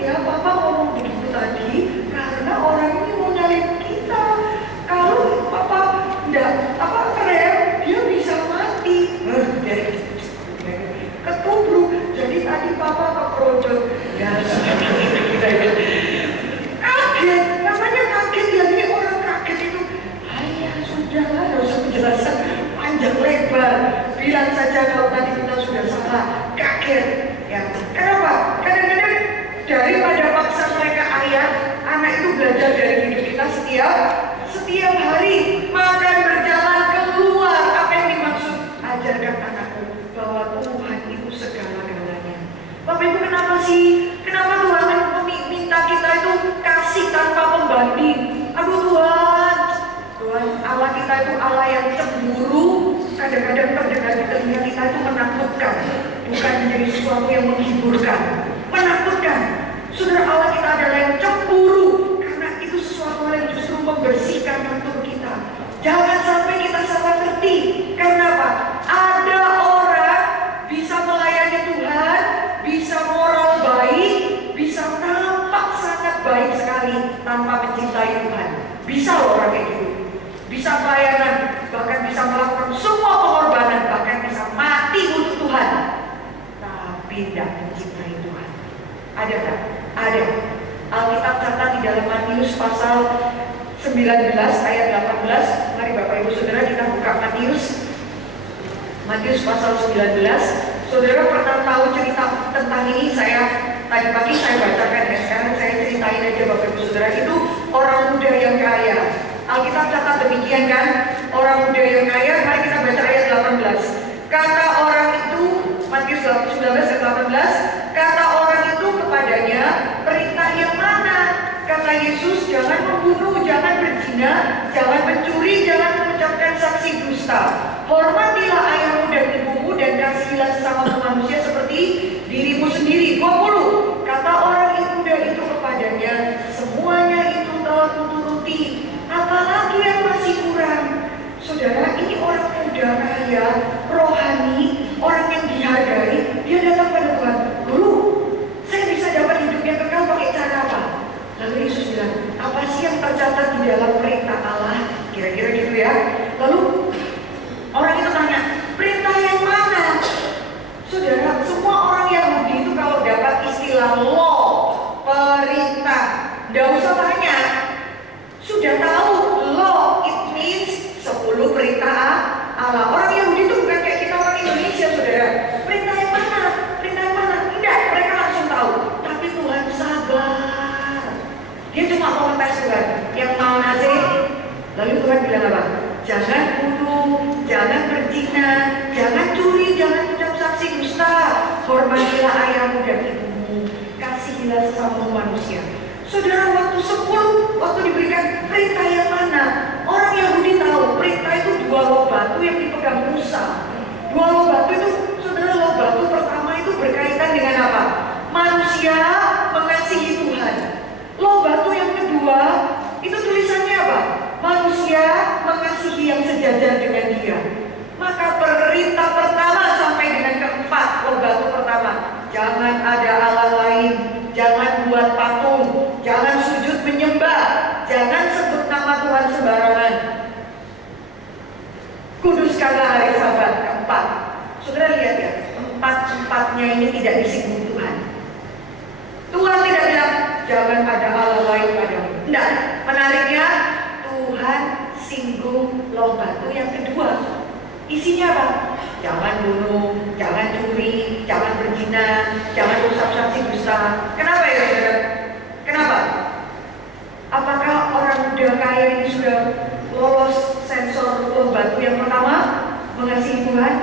ya Papa ngomong begitu tadi karena orang ini mau nyalip kita. Kalau Papa enggak keren, dia bisa mati. Ketubruk. Jadi tadi Papa keprojot. Ya, kaget. Namanya kaget ya, ini orang kaget itu. Ayah sudahlah, harus penjelasan panjang lebar. Bilang saja kalau tadi kita sudah salah. Kaget. Ya, kenapa? Kadang-kadang daripada paksa mereka ayat, anak itu belajar dari hidup kita setiap hari. Makan, berjalan, keluar. Apa yang dimaksud? Ajarkan anakku bahwa Tuhan itu segala-galanya. Bapak Ibu, kenapa sih? Kenapa Tuhan minta kita itu kasih tanpa pembanding? Aduh Tuhan Allah kita itu Allah yang cemburu. Kadang-kadang terdengar di telinga kita itu menakutkan, bukan menjadi sesuatu yang menghiburkan, menakutkan. Saudara, Allah kita adalah yang cemburu, karena itu sesuatu yang justru membersihkan untuk kita. Jangan sampai kita salah ngerti. Karena apa? Ada orang bisa melayani Tuhan, bisa moral baik, bisa tampak sangat baik sekali tanpa mencintai Tuhan. Bisa loh orang kayak gitu. Bisa pelayanan, bahkan bisa melakukan semua pengorbanan, bahkan bisa mati untuk Tuhan, tapi tidak mencintai Tuhan. Ada tak? Ada. Alkitab catat di dalam Matius pasal 19 ayat 18. Mari Bapak Ibu Saudara kita buka Matius pasal 19. Saudara pernah tahu cerita tentang ini? Tadi pagi saya bacakan ya, sekarang saya ceritain aja Bapak Ibu Saudara. Itu orang muda yang kaya. Alkitab catat demikian kan, orang muda yang kaya. Mari kita baca ayat 18. Kata orang itu, Matius 19 ayat 18, kata orang itu kepadanya, perintah yang mana? Kata Yesus, jangan membunuh, jangan berzina, jangan mencuri, jangan mengucapkan saksi dusta. Hormatilah ayahmu dan ibumu dan kasihilah sesama manusia seperti dirimu sendiri. 20. kaya, rohani, orang yang dihargai, dia datang pada Tuhan. Guru, saya bisa dapat hidup yang kekal pakai cara apa? Lalu Yesus bilang, apa sih yang tercatat di dalam perintah Allah? Kira-kira gitu ya. Lalu orang itu tanya, perintah yang mana? Saudara, semua orang Yahudi itu kalau dapat istilah law, perintah, nggak usah tanya, sudah tahu law, it means 10 perintah Allah. Orang Yahudi itu bukan kayak kita orang Indonesia, saudara. Perintah yang mana? Perintah yang mana? Tidak, mereka langsung tahu. Tapi Tuhan sabar. Dia cuma mau ngetes Tuhan. Yang mau nasi, lalu Tuhan bilang apa? Jangan bunuh, jangan berzina, jangan curi, jangan ucap saksi dusta. Hormatilah ayahmu dan ibumu, kasihilah sesama manusia. Saudara, waktu diberikan perintah yang mana? Orang Yahudi tahu perintah itu 2 loh batu yang dipegang Musa. 2 loh batu itu, saudara, loh batu pertama itu berkaitan dengan apa? Manusia mengasihi Tuhan. Loh batu yang kedua itu tulisannya apa? Manusia mengasihi yang sejajar dengan dia. Maka perintah pertama sampai dengan keempat, loh batu pertama, jangan ada Allah lain, jangan buat patung, jangan sujud menyembah, jangan sebut nama Tuhan sembarangan. Kuduskanlah hari Sabat, keempat. Saudara lihat ya, empat-empatnya ini tidak disinggung Tuhan. Tuhan tidak bilang jangan ada Allah lain padamu. Tidak, menariknya Tuhan singgung loh batu yang kedua. Isinya apa? Jangan bunuh, jangan curi, jangan berzina, jangan ucap saksi dusta. Kenapa ya saudara? Kenapa? Apakah orang muda kaya ini sudah lolos sensor loh batu yang pertama? Mengasihi Tuhan?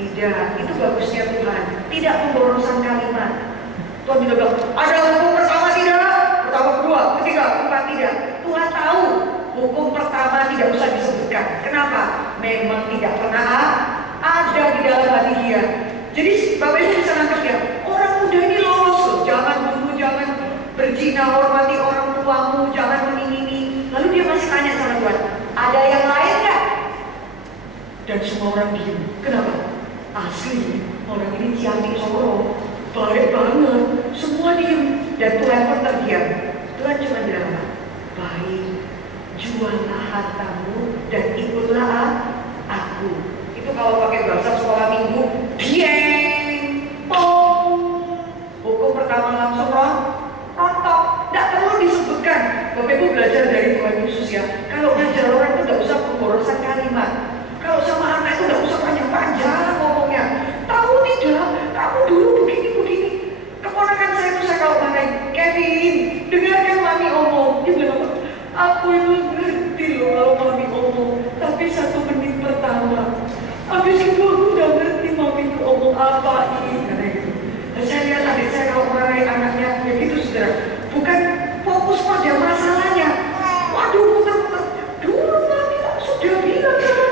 Tidak, itu bagusnya Tuhan. Tidak pemborosan kalimat. Tuhan bilang, ada hukum pertama tidak? Pertama, kedua, ketiga, keempat tidak. Tuhan tahu hukum pertama tidak usah disebutkan. Kenapa? Memang tidak pernah ada di dalam hati dia. Jadi Bapak Ibu bisa nangkep ya, orang muda ini lolos loh. Jangan bunuh, jangan berzina, hormati orang tuamu, jangan meningini. Lalu dia masih tanya sama Tuhan, ada yang lain nggak? Dan semua orang diam. Kenapa? Asli orang ini ciamik soro, baik banget. Semua diam dan Tuhan pun terdiam. Tuhan cuma bilang apa? Baik, juallah hartamu dan ikutlah aku. Itu kalau pakai bahasa sekolah minggu, dieng, pong. Hukum pertama langsung rontok. Tidak perlu disebutkan. Bapak Ibu belajar dari Tuhan Yesus ya. Kalau ngajar orang itu tidak usah pemborosan kalimat. Kalau sama anak itu tidak usah panjang-panjang ngomongnya. Tahu tidak? Kamu dulu begini. Keponakan saya itu saya kalau marahin, Kevin, dengarkan mami omong. Dia bilang apa? Aku itu ngerti loh kalau mami omong. Tapi 1 menit pertama. Habis itu aku udah ngerti mami itu omong apa ini. Karena gitu. Dan saya lihat adik saya kalau marahin anaknya, ya gitu saudara. Bukan fokus pada masalahnya. Waduh, muter-muter. Dulu mami sudah bilang sama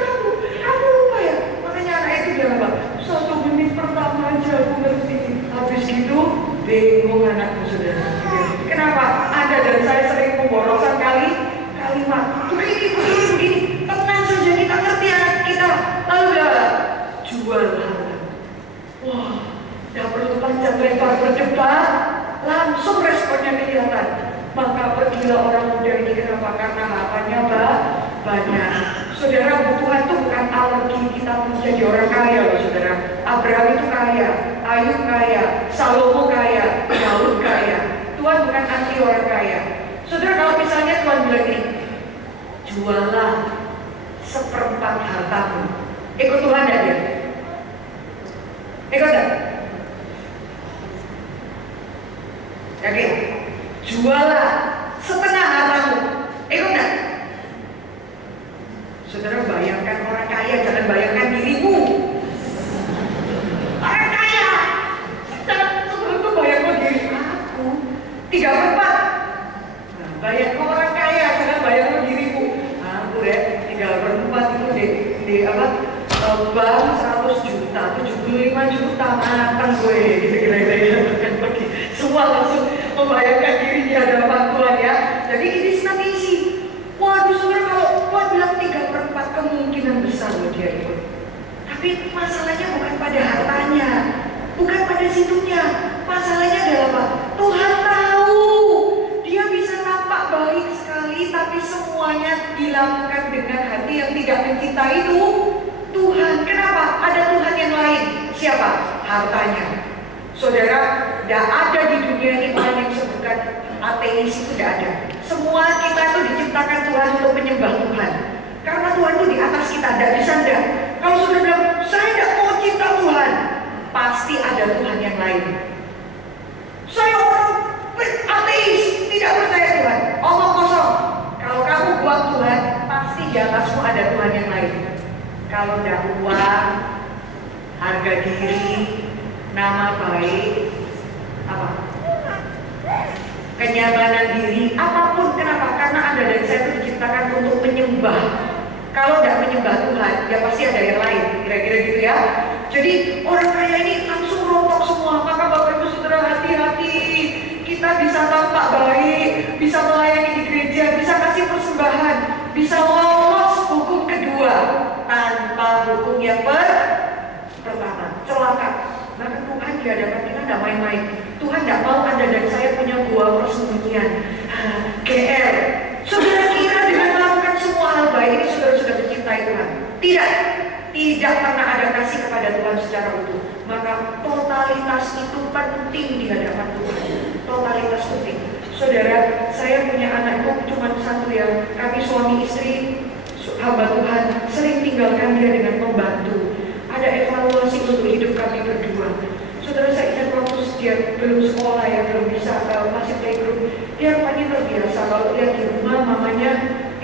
kamu lupa ya? Makanya anak itu bilang apa? 1 menit pertama aja aku ngerti. Habis gitu, bingung anakku saudara. Kenapa? Anda dan saya sering pemborosan kalimat. Begini. Tenang saja, kita ngerti anak kita. Lalu bilang, jual harta. Wah, tidak perlu panjang lebar berdebat. Langsung responnya kelihatan. Maka pergilah orang muda ini. Kenapa? Karena hartanya banyak. Saudara, Tuhan itu bukan alergi kita menjadi orang kaya loh saudara. Abraham itu kaya, Ayub kaya, Salomo kaya, Daud kaya. Tuhan bukan anti orang kaya. Saudara, kalau misalnya Tuhan bilang ini, jualah 1/4 hartamu. Ikut Tuhan tidak dia? Ikut tidak? Jadi, jualah 1/2 hartamu. Ikut tidak? Saudara, bayangkan orang kaya, jangan bayangkan dirimu. Orang kaya, saudara itu bayangkan diri aku 3/4. Nah, bayangkan orang kaya, jangan bayangkan dirimu. Aku ya 3/4 itu di apa? Bank 100 juta, 75 juta makan gue, gitu kira-kira. Semua langsung membayangkan diri di hadapan Tuhan ya. Jadi ini Waduh saudara, kalau Tuhan bilang 3/4 kemungkinan besar loh dia ikut. Tapi masalahnya bukan pada hartanya, bukan pada situnya. Masalahnya adalah apa? Tuhan tahu. Dia bisa nampak baik sekali, tapi semuanya dilakukan dengan hati yang tidak mencintai itu Tuhan. Kenapa? Ada Tuhan yang lain. Siapa? Hartanya. Saudara, tidak ada di dunia ini orang yang sebutkan ateis, itu tidak ada. Semua kita itu diciptakan Tuhan untuk menyembah Tuhan. Karena Tuhan itu di atas kita, tidak bisa enggak. Kalau sudah bilang, saya tidak mau cinta Tuhan, pasti ada Tuhan yang lain. Saya orang ateis, tidak percaya Tuhan, omong kosong. Kalau kamu buat Tuhan, pasti di atasmu ada Tuhan yang lain. Kalau tidak uang, harga diri, nama baik, apa? Kenyamanan diri, apapun. Kenapa? Karena Anda dan saya itu diciptakan untuk menyembah. Kalau tidak menyembah Tuhan, ya pasti ada yang lain. Kira-kira gitu ya. Jadi orang kaya ini langsung rontok semua. Maka Bapak Ibu Saudara, hati-hati. Kita bisa tampak baik, bisa melayani di gereja, bisa kasih persembahan, bisa lolos hukum kedua tanpa hukum yang pertama. Celaka. Maka Tuhan di hadapan kita tidak main-main. Tuhan tidak mau Anda dan saya punya gua persembunyian, GR. Saudara kira dengan melakukan semua hal baik ini saudara sudah mencintai Tuhan? Tidak pernah ada kasih kepada Tuhan secara utuh. Maka totalitas itu penting di hadapan Tuhan. Totalitas penting. Saudara, saya punya anakku cuma satu ya. Kami suami istri, hamba Tuhan, sering tinggalkan dia dengan pembantu. Ada evaluasi untuk hidup kami berdua. Saudara, saya ingat waktu dia belum sekolah ya, belum bisa, masih playgroup. Dia rupanya terbiasa kalau lihat di rumah mamanya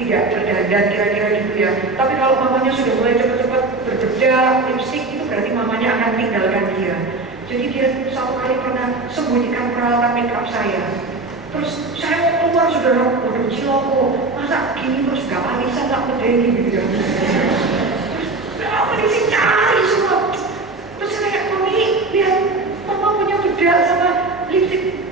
tidak berdandan, kira-kira gitu ya. Tapi kalau mamanya sudah mulai cepat-cepat berbedak, lipstick, itu berarti mamanya akan tinggalkan dia. Jadi dia satu kali pernah sembunyikan peralatan makeup saya. Terus saya mau keluar, saudara, udah ciloko, masa gini terus gak manisan, gak pedeni gitu ya. Terus apa disini cari semua. Terus saya kayak, Mami, lihat, mama punya bedak sama lipstick.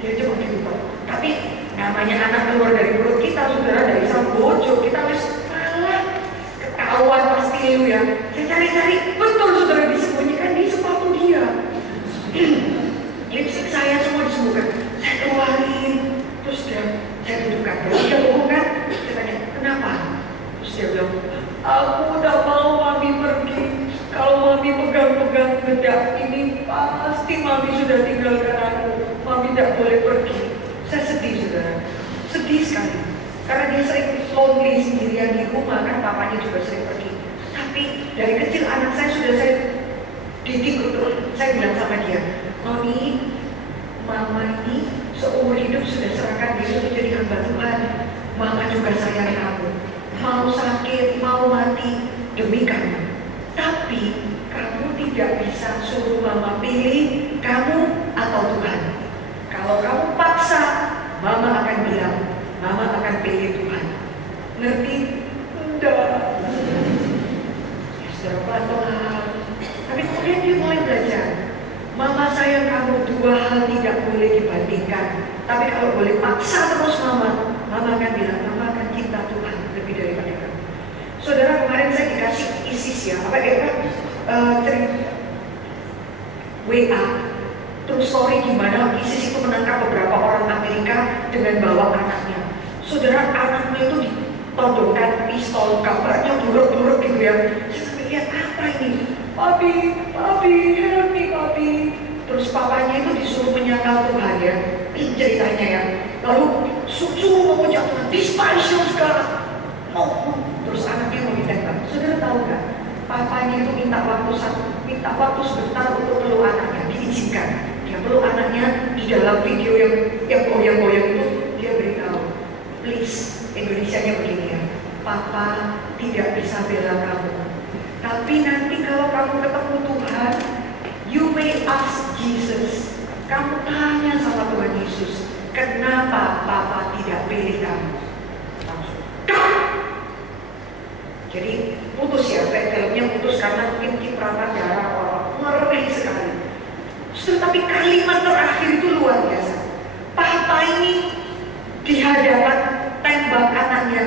Dia cuma gitu. Tapi namanya anak keluar dari mulut kita, saudara, dari sang bojo, kita harus malah ketahuan pasti lu ya. Saya cari-cari, betul saudara, disembunyikan di sepatu dia. Lipstick saya semua disembunyikan. Saya keluarin, terus saya dudukkan. Terus dia bohong kan? Saya tanya, kenapa? Terus dia bilang, aku udah mau Mami pergi. Kalau Mami pegang-pegang bedak ini, pasti Mami sudah tinggalkan aku. Mami tidak boleh pergi. Saya sedih, saudara. Sedih sekali. Karena dia sering lonely sendirian di rumah, kan papanya juga sering pergi. Tapi dari kecil anak saya sudah saya didik untuk, saya bilang sama dia, Mami, Mama ini seumur hidup sudah serahkan diri untuk jadi hamba Tuhan. Mama juga sayang kamu. Mau sakit, mau mati, demi kamu. Tapi kamu tidak bisa suruh Mama pilih kamu atau Tuhan. Kalau kamu paksa, Mama akan bilang, Mama akan pilih Tuhan. Ngerti? Enggak. Ya saudara, pelan-pelan. Tapi kemudian dia mulai belajar. Mama sayang kamu, dua hal tidak boleh dibandingkan. Tapi kalau boleh paksa terus Mama akan bilang, Mama akan cinta Tuhan lebih daripada kamu. Saudara, kemarin saya dikasih ISIS ya, cerita WA, terus story gimana ISIS itu menangkap beberapa orang Amerika dengan bawa anaknya. Saudara, anaknya itu ditodongkan pistol, gambarnya buruk-buruk gitu ya. Saya sampai lihat, apa ini? Papi, help me, papi. Terus papanya itu disuruh menyangkal Tuhan ya, ceritanya ya. Lalu suruh memuja Tuhan, despise you sekarang. Terus anaknya mau ditembak. Saudara tahu nggak? Papanya itu minta waktu sebentar untuk peluk anaknya, diizinkan. Dia peluk anaknya di dalam video yang goyang-goyang itu, dia beritahu, please, Indonesianya begini ya, Papa tidak bisa bela kamu. Tapi nanti kalau kamu ketemu Tuhan, you may ask Jesus. Kamu tanya sama Tuhan Yesus, kenapa Papa tidak pilih kamu? Langsung, jadi putus ya, filmnya putus karena mungkin cipratan darah orang, ngeri sekali. Tetapi kalimat terakhir itu luar biasa. Papa ini di hadapan tembak anaknya,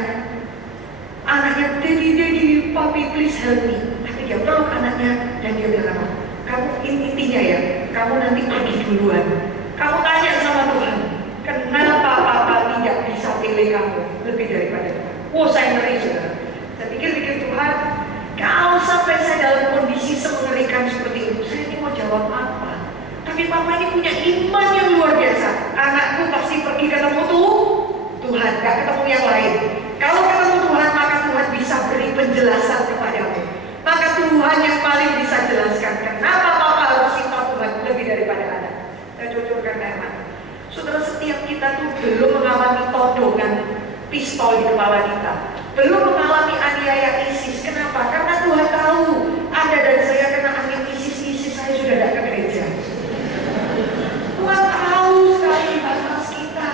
Daddy, papi please help me. Tapi dia peluk anaknya dan dia bilang apa? Kamu intinya ya, kamu nanti pergi duluan. Kamu tanya sama Tuhan, kenapa papa tidak bisa pilih kamu lebih daripada Tuhan? Oh, saya ngeri saudara. Saya pikir Tuhan, kalau sampai saya dalam kondisi semengerikan seperti itu, saya ini mau jawab apa? Tapi papa ini punya iman yang luar biasa. Anakku pasti pergi ketemu Tuhan, gak ketemu yang lain. Kalau ketemu Tuhan, maka Tuhan bisa beri penjelasan kepadamu. Maka Tuhan yang paling bisa jelaskan kenapa papa harus cinta Tuhan lebih daripada anak. Saya cucurkan firman. Saudara, setiap kita tuh belum mengalami todongan pistol di kepala kita, belum mengalami aniaya ISIS. Kenapa? Karena Tuhan tahu Anda dan saya kena angin ISIS saya sudah tidak ke gereja. Tuhan tahu sekali batas kita.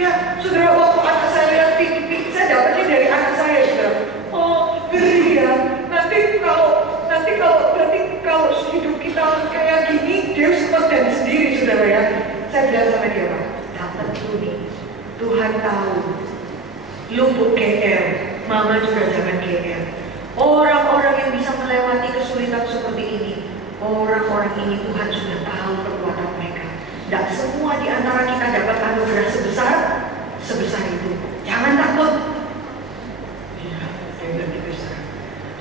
Ya, saudara, waktu anak saya lihat TV, saya dapatnya dari anak saya, saudara. Oh, ngeri ya. Nanti kalau hidup kita kayak gini, dia sempat dan sendiri, saudara ya. Saya bilang sama dia, Pak, tak tentu nih. Tuhan tahu. Luput GR, mama juga jangan GR. Orang-orang yang bisa melewati kesulitan seperti ini, orang-orang ini Tuhan sudah tahu kekuatan mereka. Tidak semua di antara kita dapat anugerah sebesar itu. Jangan takut. Ya, saya bilang gitu,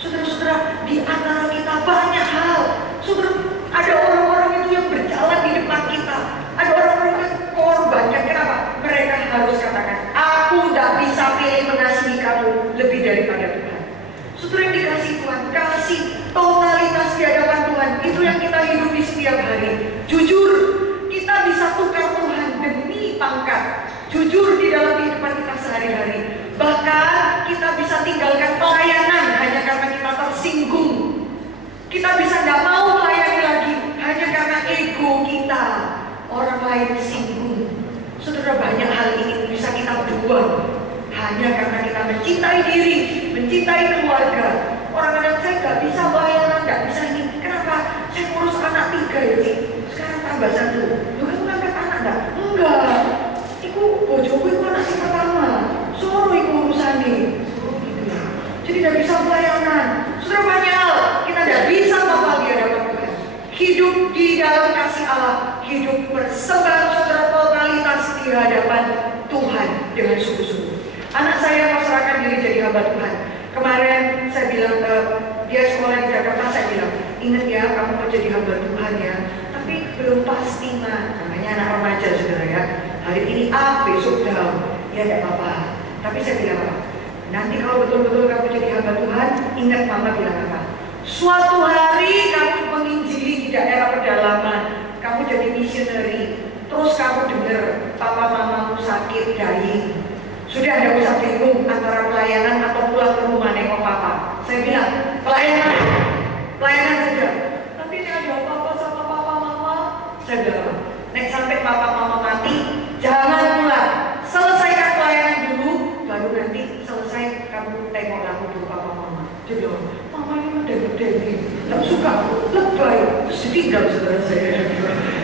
saudara-saudara, di antara kita banyak hal. Saudara, ada orang-orang itu yang berjalan di depan kita. Ada orang-orang yang korbankan. Kenapa? Mereka harus katakan, aku tidak bisa pilih mengasihi kamu lebih daripada Tuhan. Saudara, yang dikasih Tuhan, kasih totalitas di hadapan Tuhan. Itu yang kita hidupi setiap hari. Jujur, kita bisa tukar Tuhan demi pangkat. Jujur di dalam kehidupan kita sehari-hari. Bahkan kita bisa tinggalkan pelayanan hanya karena kita tersinggung. Kita bisa tidak mau melayani lagi hanya karena ego kita. Orang lain singgung. Saudara, banyak hal ini bisa kita buang hanya karena kita mencintai diri, mencintai keluarga. Orang-orang saya nggak bisa bayaran, nggak bisa ini. Kenapa? Saya ngurus anak 3 ya, Cik. Sekarang tambah 1. Lu kan ngangkat anak enggak? Enggak. Iku bojoku itu anak yang pertama. Suruh iku urusannya. Gitu ya. Jadi tidak bisa pelayanan. Saudara, banyak hal kita tidak bisa total di hadapan Tuhan. Hidup di dalam kasih Allah, hidup bersebar saudara totalitas di hadapan Tuhan dengan sungguh-sungguh. Anak saya mau serahkan diri jadi hamba Tuhan. Kemarin saya bilang ke dia sekolah di Jakarta, saya bilang, ingat ya, kamu mau jadi hamba Tuhan ya. Tapi belum pasti mah, namanya anak remaja saudara ya. Hari ini A, besok down. Ya tidak apa-apa. Tapi saya bilang apa? Nanti kalau betul-betul kamu jadi hamba Tuhan, ingat mama bilang apa? Suatu hari kamu menginjili di daerah pedalaman, kamu jadi misioneri, terus kamu dengar papa mamamu sakit, dying. Sudah tidak usah bingung antara pelayanan atau pulang ke rumah nengok papa. Saya bilang, pelayanan saja. Nanti tidak ada apa-apa sama papa mama. Saya bilang, nek sampai papa mama mati, jangan pulang. Selesaikan pelayanan dulu, baru nanti selesai kamu tengok lagu dulu papa mama. Dia bilang, mama ini udah gede nih, tidak suka lebay, sedih saudara saya.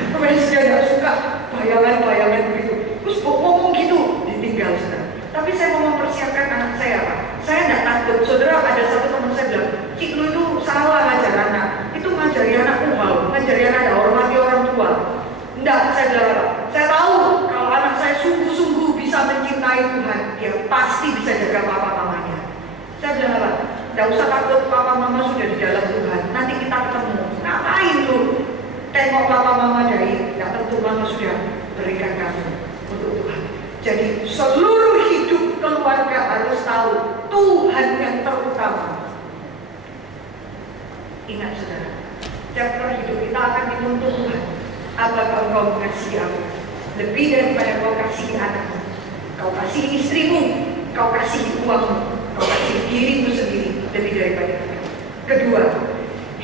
Kemudian saya tidak suka bayangan-bayangan begitu. Terus ngomong gitu, ditinggal saudara. Tapi saya mau mempersiapkan anak saya, Pak. Saya tidak takut. Saudara, ada satu teman saya bilang, Cik, lu itu salah ngajar anak. Itu ngajari anak umum, ngajari anak ada hormati orang tua. Tidak, saya bilang apa? Saya tahu kalau anak saya sungguh-sungguh bisa mencintai Tuhan, dia pasti bisa jaga papa mamanya. Saya bilang apa? Tidak usah takut, papa mama sudah di dalam Tuhan. Nanti kita ketemu. Ngapain lu? Tengok papa mama dari, tidak tentu mama sudah berikan kamu untuk Tuhan. Jadi seluruh hidup keluarga harus tahu Tuhan yang terutama. Ingat saudara, chapter hidup kita akan dituntut Tuhan. Apakah engkau mengasihi aku lebih daripada kau kasih anakmu, kau kasih istrimu, kau kasih uangmu, kau kasih dirimu sendiri lebih daripada itu. Kedua,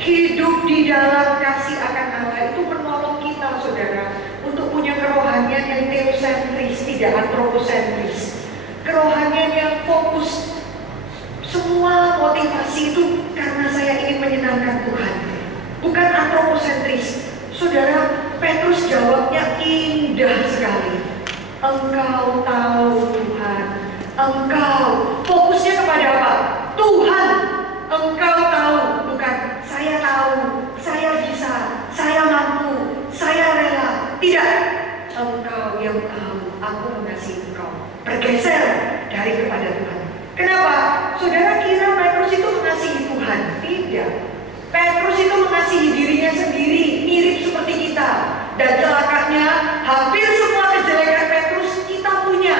hidup di dalam kasih akan Allah itu menolong kita saudara untuk punya kerohanian yang teosentris, tidak antroposentris. Kerohanian yang fokus. Semua motivasi itu karena saya ingin menyenangkan Tuhan, bukan antroposentris. Saudara, Petrus jawabnya indah sekali. Engkau tahu Tuhan. Engkau fokusnya kepada apa? Tuhan. Engkau tahu, bukan engkau yang tahu aku mengasihi engkau. Bergeser dari kepada Tuhan. Kenapa? Saudara kira Petrus itu mengasihi Tuhan? Tidak. Petrus itu mengasihi dirinya sendiri, mirip seperti kita. Dan celakanya, hampir semua kejelekan Petrus kita punya.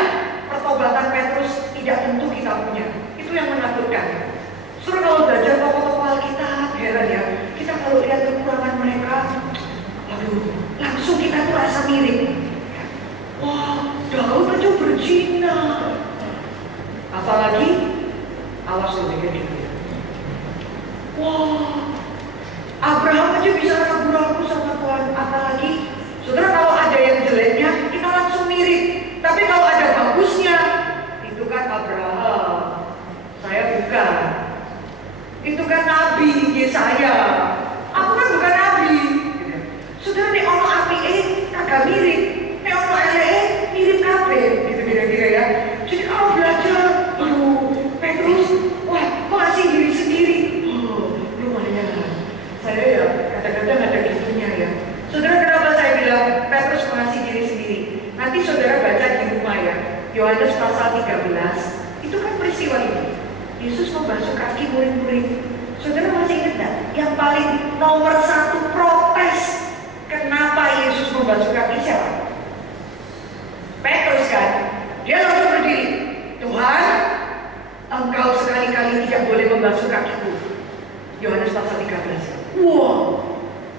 Pertobatan Petrus tidak tentu kita punya. Itu yang menakutkan. Saudara kalau belajar tokoh-tokoh Alkitab, heran ya. Kita kalau lihat kekurangan mereka, aduh, langsung kita tuh rasa mirip. Wah, Daud aja berzina. Apalagi, awas loh kayak gitu. Wah, Abraham aja bisa ragu-ragu sama Tuhan. Apalagi, saudara kalau ada yang jeleknya, kita langsung mirip. Tapi kalau ada bagusnya, itu kan Abraham. Saya bukan. Itu kan Nabi Yesaya. Aku kan bukan Nabi. Saudara nih ono api kagak mirip. Nih ono mirip kabeh. Gitu kira-kira ya. Jadi kalau belajar, aduh, Petrus, wah, mengasihi diri sendiri. Oh, lumayan. Saya ya kadang-kadang ada gitunya ya. Saudara kenapa saya bilang Petrus mengasihi diri sendiri? Nanti saudara baca di rumah ya. Yohanes pasal 13. Itu kan peristiwa ini. Yesus membasuh kaki murid-murid. Saudara masih ingat gak? Yang paling nomor 1 protes kenapa Yesus membasuh kaki siapa? Petrus kan? Dia langsung berdiri. Tuhan, engkau sekali-kali tidak boleh membasuh kakiku. Yohanes pasal 13. Wow,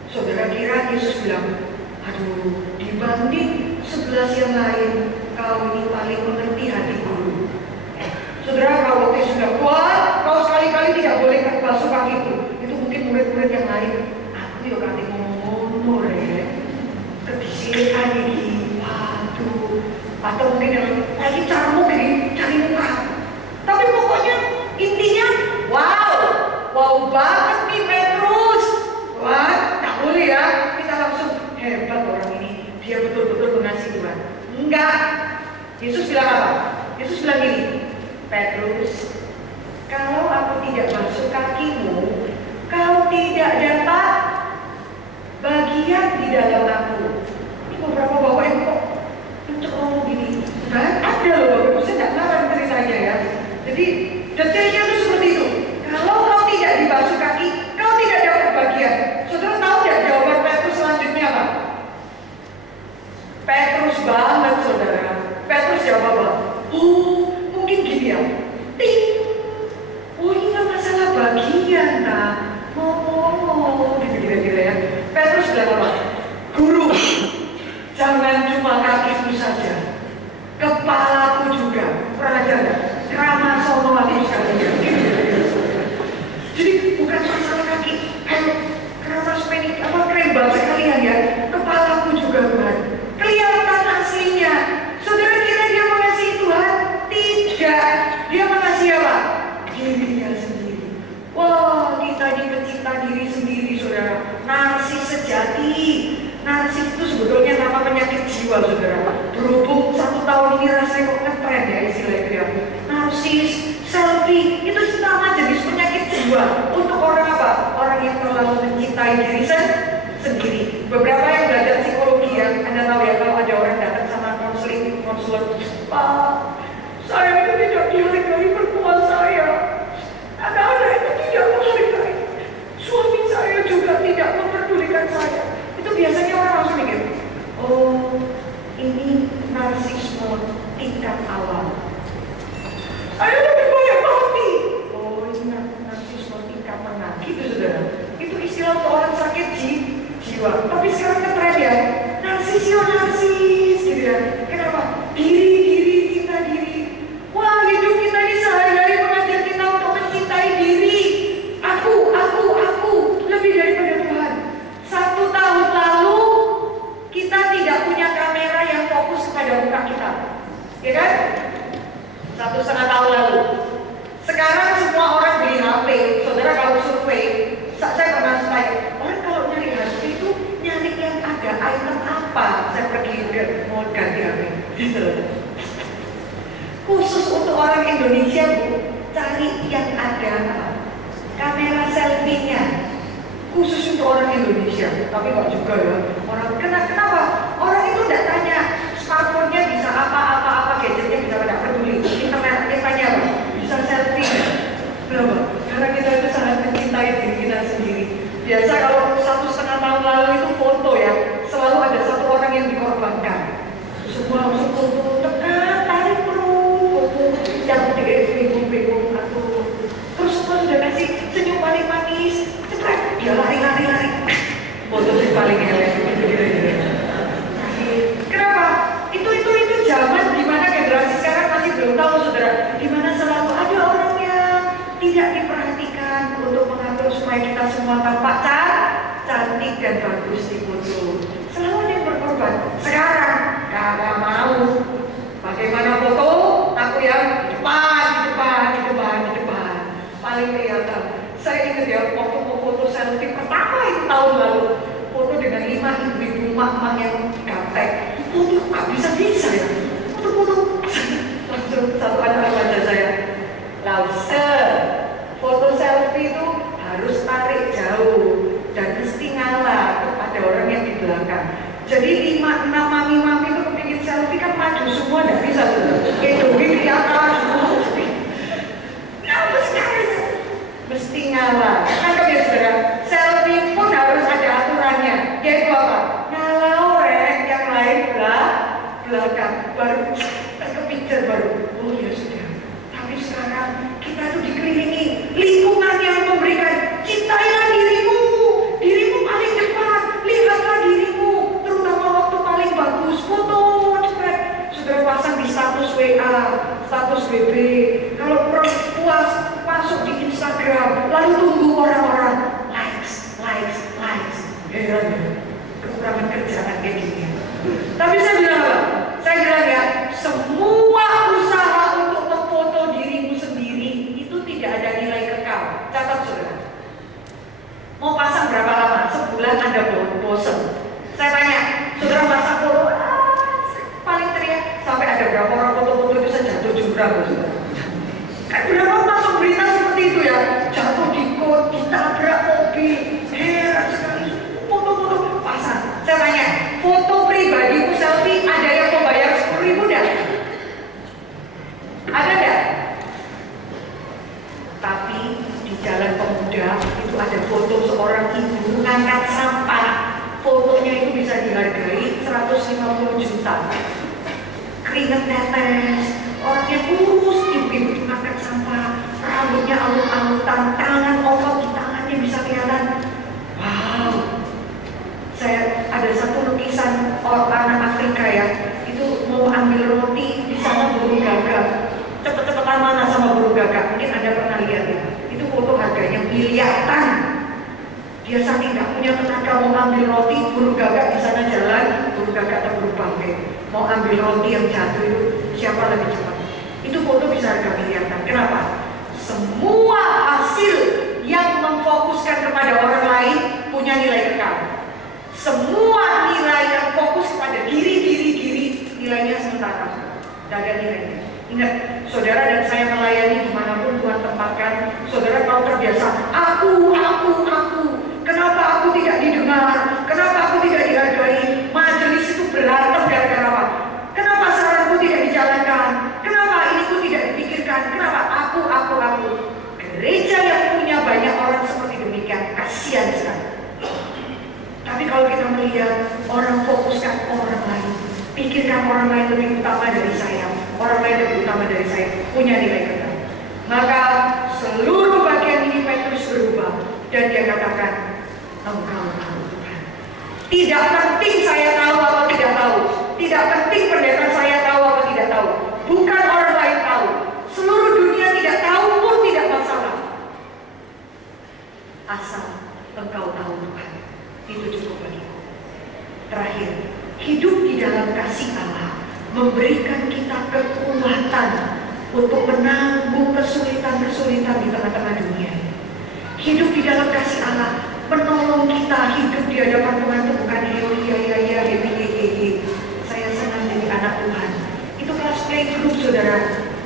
saudara kira Yesus bilang, aduh, dibanding 11 yang lain, kau ini paling mengerti hati guru. Saudara kalau waktu sudah kuat, kau sekali-kali tidak boleh basuh kakiku. Itu mungkin murid-murid yang lain. Aku yuk kati ngomong ya. Kedisikan ini, waduh. Atau mungkin yang lagi caramu gini, cari muka. Tapi pokoknya intinya, wow banget nih Petrus. Wah, tak boleh ya. Kita langsung hebat orang ini. Dia betul-betul mengasihi Tuhan. Enggak. Yesus bilang apa? Yesus bilang gini. Petrus, kalau aku tidak basuh kakimu, kau tidak dapat bagian di dalam aku. Ini beberapa bapak yang kok untuk ngomong gini, kan ada loh, Bapak, saya tidak larang ceritanya ya. Jadi detailnya itu seperti itu. Kalau kau tidak dibasuh kaki, kau tidak dapat bagian. Saudara tahu tidak jawaban Petrus selanjutnya apa? Petrus banget saudara. Petrus jawab apa? Mungkin gini ya, ini gak masalah bagian gitu kira-kira ya. Petrus bilang apa? Guru, jangan cuma kakiku saja, kepalaku juga. Pernah aja gak? Krama sono aku sekalian. Jadi bukan masalah kaki, krama sepedi, krembal sekalian ya. Kepalaku juga Tuhan. Kelihatan aslinya. Saudara kira dia mengasihi Tuhan? Tidak. Dia mengasihi apa? Dirinya sendiri. Wah, kita ini pecinta diri sendiri, saudara. Narsis sejati. Narsis itu sebetulnya nama penyakit jiwa, saudara. Berhubung 1 tahun ini rasanya kok ngetren ya istilahnya. Narsis, selfie, itu nama jenis penyakit jiwa. Untuk orang apa? Orang yang terlalu mencintai diri sendiri. Beberapa yang belajar psikologi ya, Anda tahu ya, kalau ada orang datang sama konselor, Pak, saya itu tidak dihargai mertua saya. Anak-anak itu tidak menghargai. Suami saya juga tidak memperdulikan saya. Itu biasanya orang langsung mikir, oh, ini narsisme tingkat awal. Saya lebih banyak mati. Oh, ini narsisme tingkat tengah. Gitu saudara. Itu istilah untuk orang sakit jiwa. Tapi sekarang ngetren ya, narsis gitu ya. Kenapa? Diri, cinta diri. Wah, hidup kita ini sehari-hari mengajar kita untuk mencintai diri. Aku, lebih daripada Tuhan. 1 tahun lalu, kita tidak punya kamera yang fokus kepada muka kita. Ya kan? 1,5 tahun lalu. Sekarang semua orang beli HP. Saudara kalau survei, saya pernah tanya, orang kalau nyari HP itu nyari yang ada item apa? Saya pergi mau ganti HP. Gitu. Khusus untuk orang Indonesia, Bu, cari yang ada kamera selfie-nya. Khusus untuk orang Indonesia. Tapi kok juga ya, orang kenapa? Orang itu tidak tanya belakang, baru kepikir baru, oh ya sudah. Tapi sekarang kita tuh dikelilingi lingkungan yang memberikan, cintailah dirimu, dirimu paling depan, lihatlah dirimu, terutama waktu paling bagus, foto, cepet, sudah pasang di status WA, status BB. Kalau kurang puas, masuk di Instagram, lalu tunggu orang-orang likes. Heran ya, kekurangan kerjaan kayak gini. Tapi saya bilang apa? Saya bilang ya, semua usaha untuk memfoto dirimu sendiri itu tidak ada nilai kekal. Catat saudara. Mau pasang berapa lama? Sebulan Anda bosan. Saya tanya, saudara pasang foto, paling teriak sampai ada berapa orang foto-foto itu saya jatuh jurang, saudara. Kan berapa masuk berita seperti itu ya? Jatuh di kot, ditabrak mobil, heran sekali. Foto-foto pasang. Saya tanya, foto pribadiku selfie ada yang mau bayar 10.000 dah? Ada dah? Tapi di Jalan Pemuda itu ada foto seorang ibu ngangkat sampah. Fotonya itu bisa dihargai 150 juta. Keringat netes, orangnya kurus, ibu-ibu ngangkat sampah, rambutnya alut-alutan, tangan otot di tangannya bisa kelihatan. Wow. Saya ada satu lukisan anak Afrika ya, itu mau ambil roti di sana burung gagak. Cepet-cepetan mana sama burung gagak? Mungkin Anda pernah lihat ya. Itu foto harganya miliaran. Dia saking nggak punya tenaga mau ambil roti, burung gagak di sana jalan, burung gagak terbang bangke. Mau ambil roti yang jatuh itu siapa lebih cepat? Itu foto bisa harga miliaran. Kenapa? Semua hasil yang memfokuskan kepada orang lain punya nilai kekal. Semua nilai yang fokus kepada diri, nilainya sementara. Tidak ada nilainya. Ingat, saudara dan saya melayani dimanapun Tuhan tempatkan. Saudara kalau terbiasa, aku. Kenapa aku tidak didengar? Kenapa aku tidak dihargai? Majelis itu berantem gara-gara apa? Kenapa saranku tidak dijalankan? Kenapa ini pun tidak dipikirkan? Kenapa aku? Gereja yang punya banyak orang seperti demikian, kasihan sekali. Tapi kalau kita melihat orang fokuskan orang lain, pikirkan orang lain lebih utama dari saya, orang lain lebih utama dari saya, punya nilai kekal. Maka seluruh bagian ini Petrus berubah dan dia katakan, engkau tahu Tuhan. Tidak penting saya tahu atau tidak tahu, tidak penting pendeta saya tahu atau tidak tahu, bukan orang lain tahu, seluruh dunia tidak tahu pun tidak masalah, asal engkau tahu Tuhan. Itu cukup bagiku. Terakhir, hidup di dalam kasih Allah memberikan kita kekuatan untuk menanggung kesulitan-kesulitan di tengah-tengah dunia. Hidup di dalam kasih Allah menolong kita hidup di hadapan Tuhan itu bukan happy. Saya senang jadi anak Tuhan. Itu kelas playgroup saudara.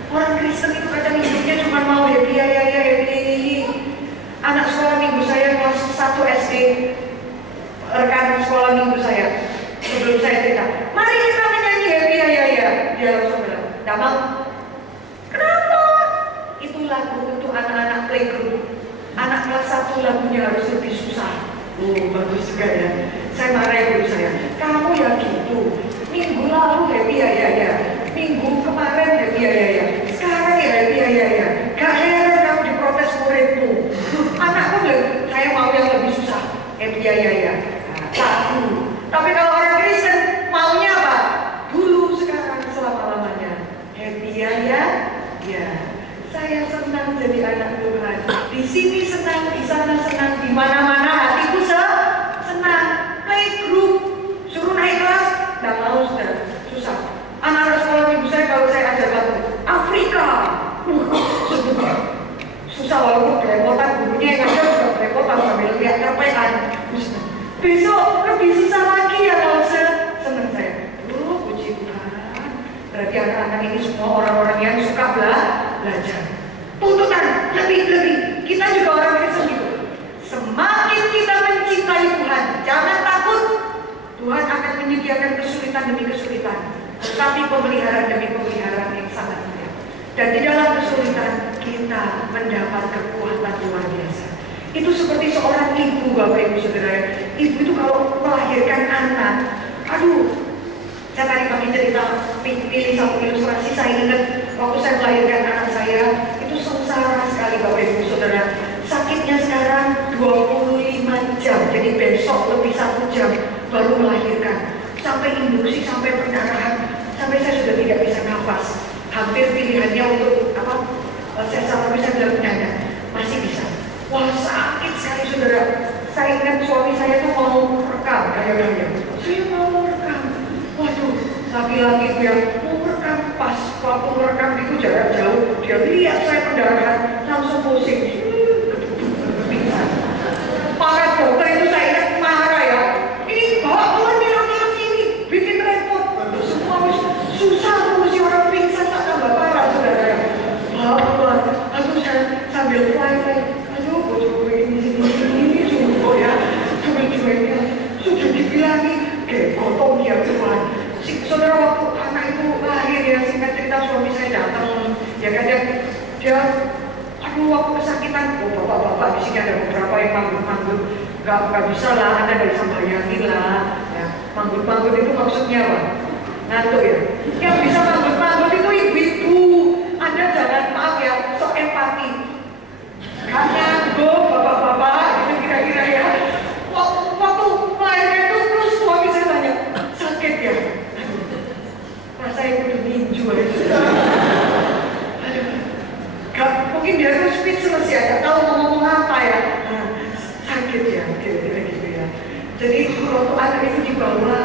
Orang Kristen itu kadang hidupnya cuma mau happy. Anak sekolah minggu saya kelas 1 SD, rekan sekolah minggu saya, sebelum saya cerita, mari kita menyanyi happy dia langsung bilang, tidak mau. Kenapa? Itu lagu untuk anak-anak playgroup. Anak kelas 1 lagunya harus lebih susah. Oh, bagus juga ya. Saya marah guru saya, kamu ya gitu. Minggu lalu happy minggu kemarin happy sekarang ya happy Gak heran kamu diprotes muridmu. Anakku bilang, saya mau yang lebih susah. Happy lagu. Tapi kalau orang Kristen maunya apa? Dulu, sekarang, selama-lamanya. Happy ya. Saya senang jadi anak Tuhan. Di sini senang, di sana senang, di mana-mana hatiku senang. Playgroup, suruh naik kelas, nggak mau sudah, susah. Anak-anak sekolah minggu saya kalau saya ajar lagu Afrika, susah walaupun belepotan, gurunya yang ngajar juga belepotan sambil lihat kerpetan. Besok lebih susah lagi ya kalau senang saya. Puji Tuhan. Berarti anak-anak ini semua orang-orang yang suka belajar. Tuntutan lebih. Kita juga orang Kristen gitu. Semakin kita mencintai Tuhan, jangan takut. Tuhan akan menyediakan kesulitan demi kesulitan, tetapi pemeliharaan demi pemeliharaan yang sangat mulia. Dan di dalam kesulitan kita mendapat kekuatan luar biasa. Itu seperti seorang ibu, Bapak Ibu Saudara. Ibu itu kalau melahirkan anak, saya tadi tadi cerita pilih satu ilustrasi, saya ingat waktu saya melahirkan anak saya itu sengsara sekali Bapak Ibu Saudara. Sakitnya sekarang 25 jam, jadi besok lebih 1 jam baru melahirkan. Sampai induksi, sampai perdarahan, sampai saya sudah tidak bisa nafas. Hampir pilihannya untuk sesar, tapi saya bilang enggak, masih bisa. Wah, sakit sekali saudara. Saya ingat suami saya tuh mau rekam, kayak saya mau rekam. Waduh, laki-laki itu yang mau rekam, pas waktu merekam itu jarak jauh, dia lihat saya perdarahan, langsung pusing. Para dokter itu saya ingat marah ya. Ini bawa keluar bilang ini, bikin repot. Semua susah ngurusi orang pingsan, tak tambah parah saudara. Bawa keluar, aku sambil fly. Aduh, bocor ini sungguh ya. Cuek-cueknya sudah dibilangi, potong dia Tuhan. Saudara, waktu anak itu lahir ya, singkat cerita suami saya datang, ya kadang dia waktu kesakitan, bapak-bapak di sini ada beberapa yang manggut-manggut, nggak bisa lah, Anda nggak bisa bayangin lah. Ya, manggut-manggut itu maksudnya apa? Ngantuk ya. Yang bisa manggut-manggut itu ibu-ibu. Anda jangan, maaf ya, sok empati. Nggak nyanggup, bapak-bapak, itu kira-kira ya. Waktu melahirkan itu terus suami saya tanya, sakit ya? Rasanya itu ninju aja. Mungkin dia tuh speechless ya, gak tahu mau ngomong apa ya. Sakit ya, kira-kira gitu ya. Jadi waktu anak itu dibawa,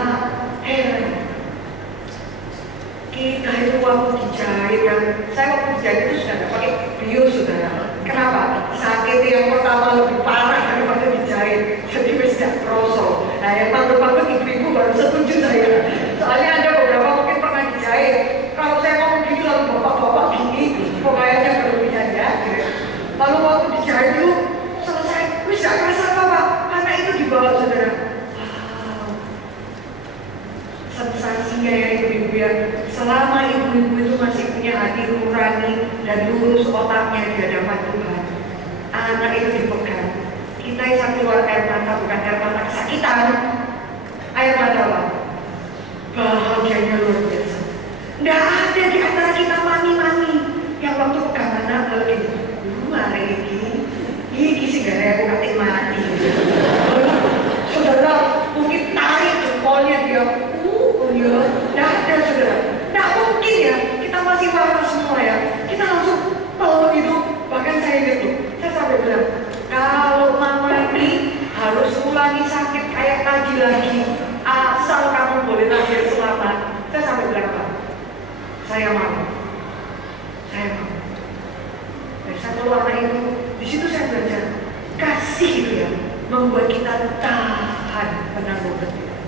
kita itu waktu dijahit kan. Saya waktu dijahit itu sudah gak pakai bius saudara. Kenapa? Sakit yang pertama lebih parah daripada dijahit. Jadi wis gak kroso. Nah yang manggut-manggut ibu-ibu baru setuju saya. Soalnya ada beberapa mungkin pernah dijahit. Kalau saya ngomong gini lalu bapak-bapak gini, pokoknya berlebihan ya. Lalu waktu dijahit itu selesai, wis gak kerasa apa-apa. Anak itu dibawa saudara. Wow, sensasinya ya ibu-ibu ya. Selama ibu-ibu itu masih punya hati nurani dan lurus otaknya di hadapan Tuhan, anak itu dipegang. Kita yang keluar air mata, bukan air mata kesakitan, air mata apa? Bahagianya luar biasa. Nggak ada di antara kita mami-mami yang waktu pegang anak kalau gini, hari ini sih gak ada aku katik mati. Saudara mungkin tarik jempolnya dia, ya, nggak ada saudara. Nggak mungkin ya, kita masih waras semua ya. Kita langsung peluk itu, bahkan saya gitu. Saya sampai bilang, kalau mama ini harus ulangi sakit kayak tadi lagi, asal kamu boleh lahir selamat. Saya sampai bilang apa? Saya mau. Dari satu anak itu, di situ saya belajar kasih itu ya, membuat kita tahan menanggung penderitaan.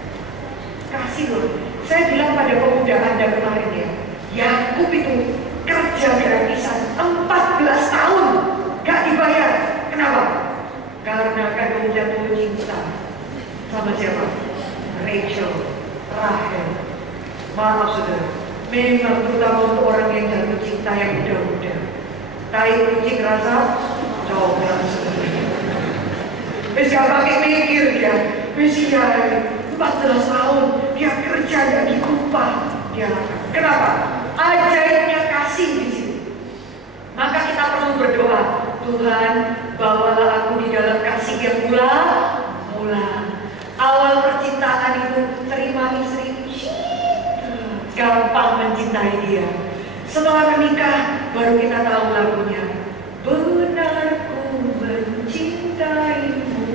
Kasih loh. Saya bilang pada pemuda Anda kemarin ya, Yakub itu kerja gratisan 14 tahun, gak dibayar. Kenapa? Karena kagum jatuh cinta sama siapa? Rachel, Rahel. Maaf saudara, memang terutama untuk orang yang jatuh cinta yang muda-muda, tai kucing rasa coklat saudara. Wis gak pakai mikir dia, wis ya 14 tahun dia kerja gak diupah. Dia kenapa? Ajaibnya kasih di sini. Maka kita perlu berdoa, Tuhan, bawalah aku di dalam kasih yang mula. Awal percintaan itu terima istri, gampang mencintai dia. Setelah menikah baru kita tahu lagunya. Benar ku mencintaimu,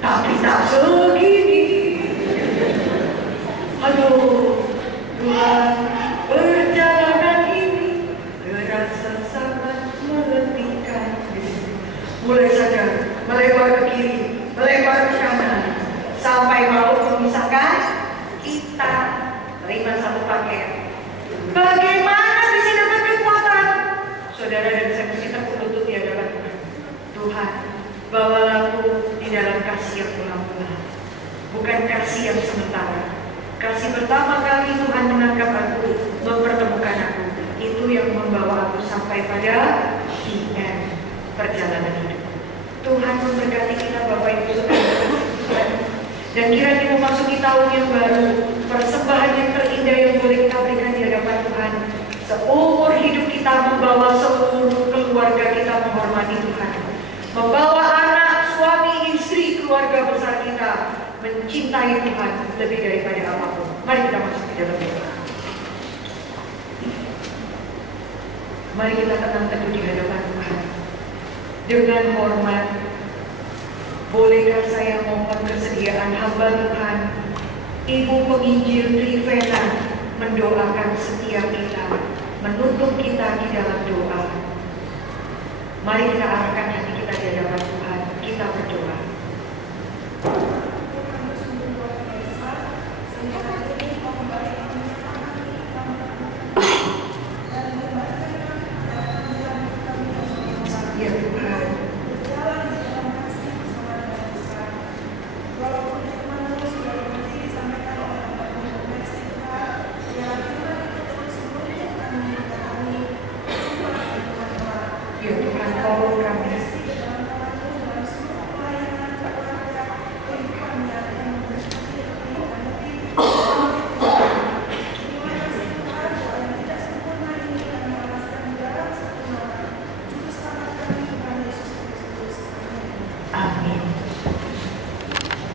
tapi tak segini. Aduh, Tuhan, perjalanan ini terasa sangat melelahkan. Mulai saja melebar ke kiri, melebar ke kanan, sampai maut memisahkan kita. Terima satu paket. Bagaimana bisa dapat kekuatan? Saudara dan saya kita menuntut di hadapan Tuhan. Tuhan, bawalah aku di dalam kasih yang mula-mula, bukan kasih yang sementara. Kasih pertama kali Tuhan menangkap aku, mempertemukan aku, itu yang membawa aku sampai pada end perjalanan hidup. Tuhan memberkati kita Bapak Ibu Saudara. Dan kiranya memasuki tahun yang baru, persembahan yang terindah membawa anak, suami, istri, keluarga besar kita mencintai Tuhan lebih daripada apapun. Mari kita masuk ke dalam doa. Mari kita tenang teduh di hadapan Tuhan. Dengan hormat, bolehkah saya mohon kesediaan hamba Tuhan, Ibu Penginjil Trivena, mendoakan setiap kita, menuntun kita di dalam doa. Mari kita arahkan hati kita di hadapan Tuhan. Kita berdoa. Ya Tuhan, ya Tuhan, tolong kami